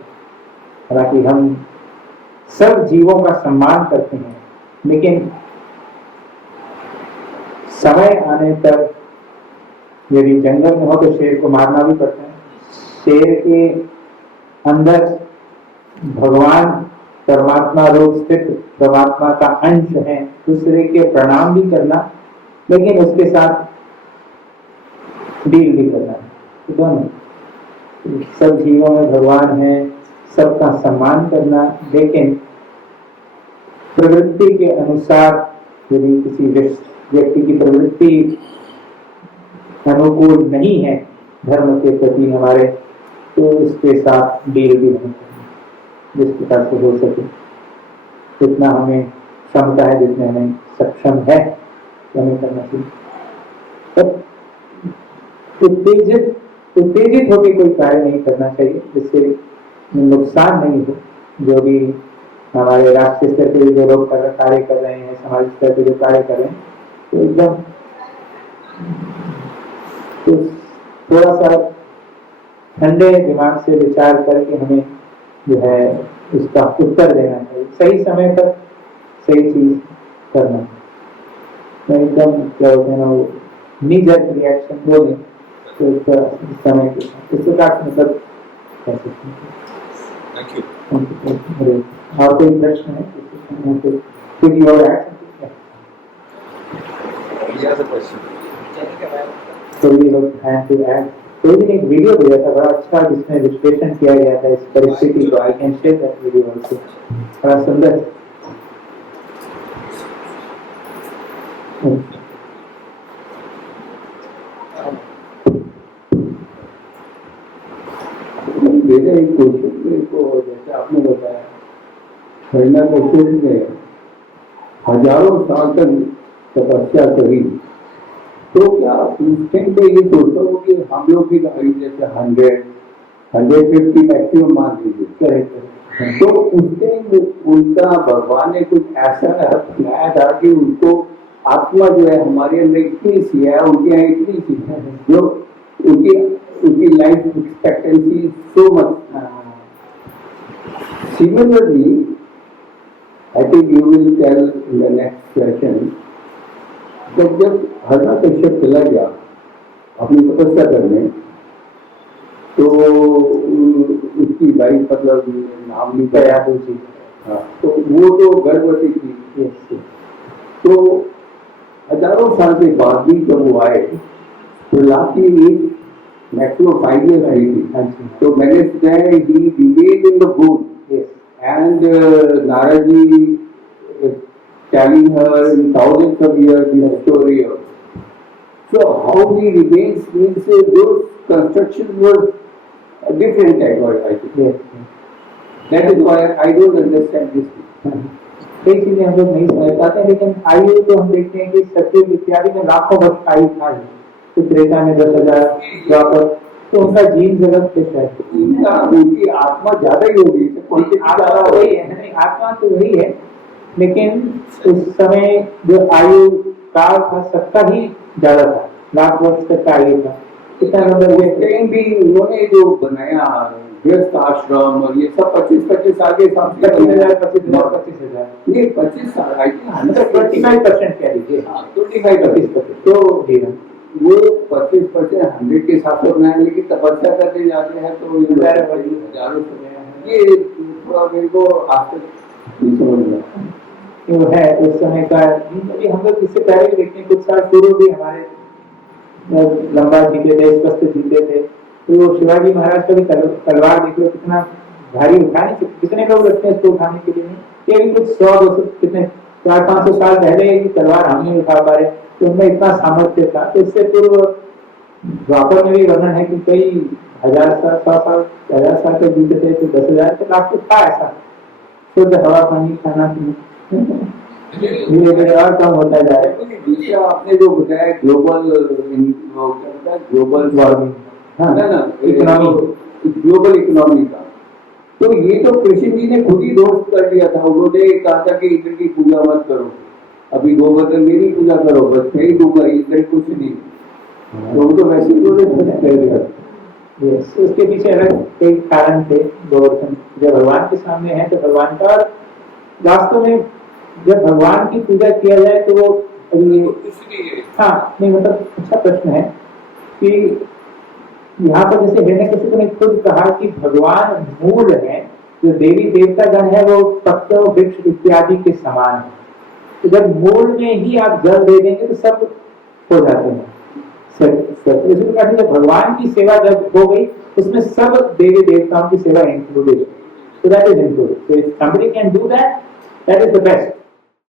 हालांकि हम सब जीवों का सम्मान करते हैं, लेकिन समय आने पर यदि जंगल में हो तो शेर को मारना भी पड़ता है. शेर के अंदर भगवान परमात्मा रूप स्थित परमात्मा का अंश है. दूसरे के प्रणाम भी करना, लेकिन उसके साथ डील भी करना है. तो दोनों, सब जीवों में भगवान है, सबका सम्मान करना, लेकिन प्रवृत्ति के अनुसार यदि किसी व्यक्ति की प्रवृत्ति अनुकूल नहीं है धर्म के प्रति हमारे, तो उसके साथ डील भी नहीं करना. जिस प्रकार से हो सके, जितना हमें क्षमता है, जितने हमें सक्षम है, हमें करना चाहिए. तब उत्तेजित होकर कोई कार्य नहीं करना चाहिए जिससे नुकसान नहीं हो. जो भी हमारे राष्ट्रीय स्तर पे जो लोग कार्य कर रहे हैं, समाज स्तर पे जो कार्य कर रहे हैं, तो एकदम तो थोड़ा सा ठंडे दिमाग से विचार करके हमें जो है उसका उत्तर देना चाहिए. सही समय पर सही चीज करना. एकदम क्या होते हैं ना, वो नीजर रिएक्शन बोले तो समय के इससे मतलब कर सकते हैं. Thank you. और कोई प्रश्न है? Could you add? He has a question. कोई लोग हैं to add? कोई ने एक वीडियो दिया था बड़ा अच्छा, जिसमें विश्लेषण किया गया था इस परिस्थिति को. I can share that video also. बड़ा सुंदर. मेरे अच्छा एक क्वेश्चन मेरे को, जैसे आपने बताया हरियाणा कश्मीर में हजारों साल तक तपस्या करी, तो क्या उस टाइम पे ये सोचता हूँ कि हम लोग की गाड़ी जैसे 150 मैक्सिमम मान लीजिए, करेक्ट, तो उस टाइम उनका भगवान ने कुछ ऐसा बनाया था कि उनको आत्मा जो है हमारे अंदर इतनी सी है, उनके यहाँ इतनी सी है, जो उनकी life expectancy so much. Similarly I think you will tell in the next session, जब हरना कश्यप चला गया अपनी तपस्या करने, तो उसकी वाइफ मतलब नाम नहीं गया थी, हाँ, तो वो तो गर्भवती थी। तो हजारों साल के बाद भी जब वो आए तो लास्ट की मैक्सिमम 5 years आई थी, तो मैंने सुना है he remained in the booth and Narad ji telling her in thousands of years the story of. So how he remains means those constructions were a different type of, I think. Yes. That is why I don't understand this. कई चीजें हम लोग नहीं समझ पाते हैं, लेकिन आयु तो हम देखते हैं कि सत्युग इत्यादि में लाखों वर्ष आयु था ही, तो त्रेता में 10,000, द्वापर, तो उनका जीन जगत फिट है, उनकी आत्मा ज्यादा ही होगी, आत्मा वही है, नहीं आत्मा तो वही है, लेकिन उस समय जो आयु काल था सबका ही ज्यादा था, लाख वर्ष तक का आयु था। कितना नंबर कहीं भी उन्होंने जो बनाया गृहस्थ आश्रम और ये सब 25-25 साल के हिसाब से 25,000 ये 25 साल आई थिंक 25% कह लीजिए, 25-25%। तो वो 25% 100 के हिसाब से बनाया, लेकिन तपस्या करते जाते हैं तो हजारों ये थोड़ा मेरे को आज तक नहीं समझ में आया। वो है उस समय का। अभी हम लोग इससे पहले भी देखते हैं, कुछ साल पूर्व भी हमारे लंबा जीते थे, स्वस्थ जीते थे, तो शिवाजी महाराज का भी तलवार देख लो कितना भारी, उठा नहीं सकते, कितने लोग लगते हैं इसको उठाने के लिए, ये भी कुछ 100-200 कितने 400-500 साल पहले की तलवार हम नहीं उठा पा रहे, तो उनमें इतना सामर्थ्य था। तो इससे पूर्व द्वापर में भी वर्णन है कि कई 1000 साल 100 साल 1000 साल तक जीते थे, तो 10,000 के लाख तो था ऐसा, शुद्ध हवा पानी खाना धीरे धीरे और कम होता जा रहा है। दूसरा आपने जो बताया ग्लोबल वार्मिंग, हाँ ना इकोनॉमी, ग्लोबल इकोनॉमी का, तो ये तो कृष्ण जी ने खुद ही ध्वस्त कर दिया था। उन्होंने कहा था कि इधर की पूजा मत करो, अभी गोवर्धन मेरी पूजा करो, बस मैं ही दूंगा, इधर कुछ नहीं। तो वो तो वैसे ही उन्होंने ध्वस्त कर दिया। यस, उसके पीछे अलग कई कारण थे। गोवर्धन जब भगवान के सामने है तो भगवान का, वास्तव में जब भगवान की पूजा किया जाए तो वो हाँ नहीं, मतलब अच्छा प्रश्न है कि यहाँ पर जैसे हिरण्यकशिपु ने खुद कहा कि भगवान मूल है, जो देवी देवता गण है वो पत्तों वृक्ष इत्यादि के समान है, तो जब मूल में ही आप जल दे देंगे तो सब हो जाते हैं। इस प्रकार से भगवान की सेवा जब हो गई उसमें सब देवी देवताओं की सेवा included, so that is included, so if somebody can do that, that is the best।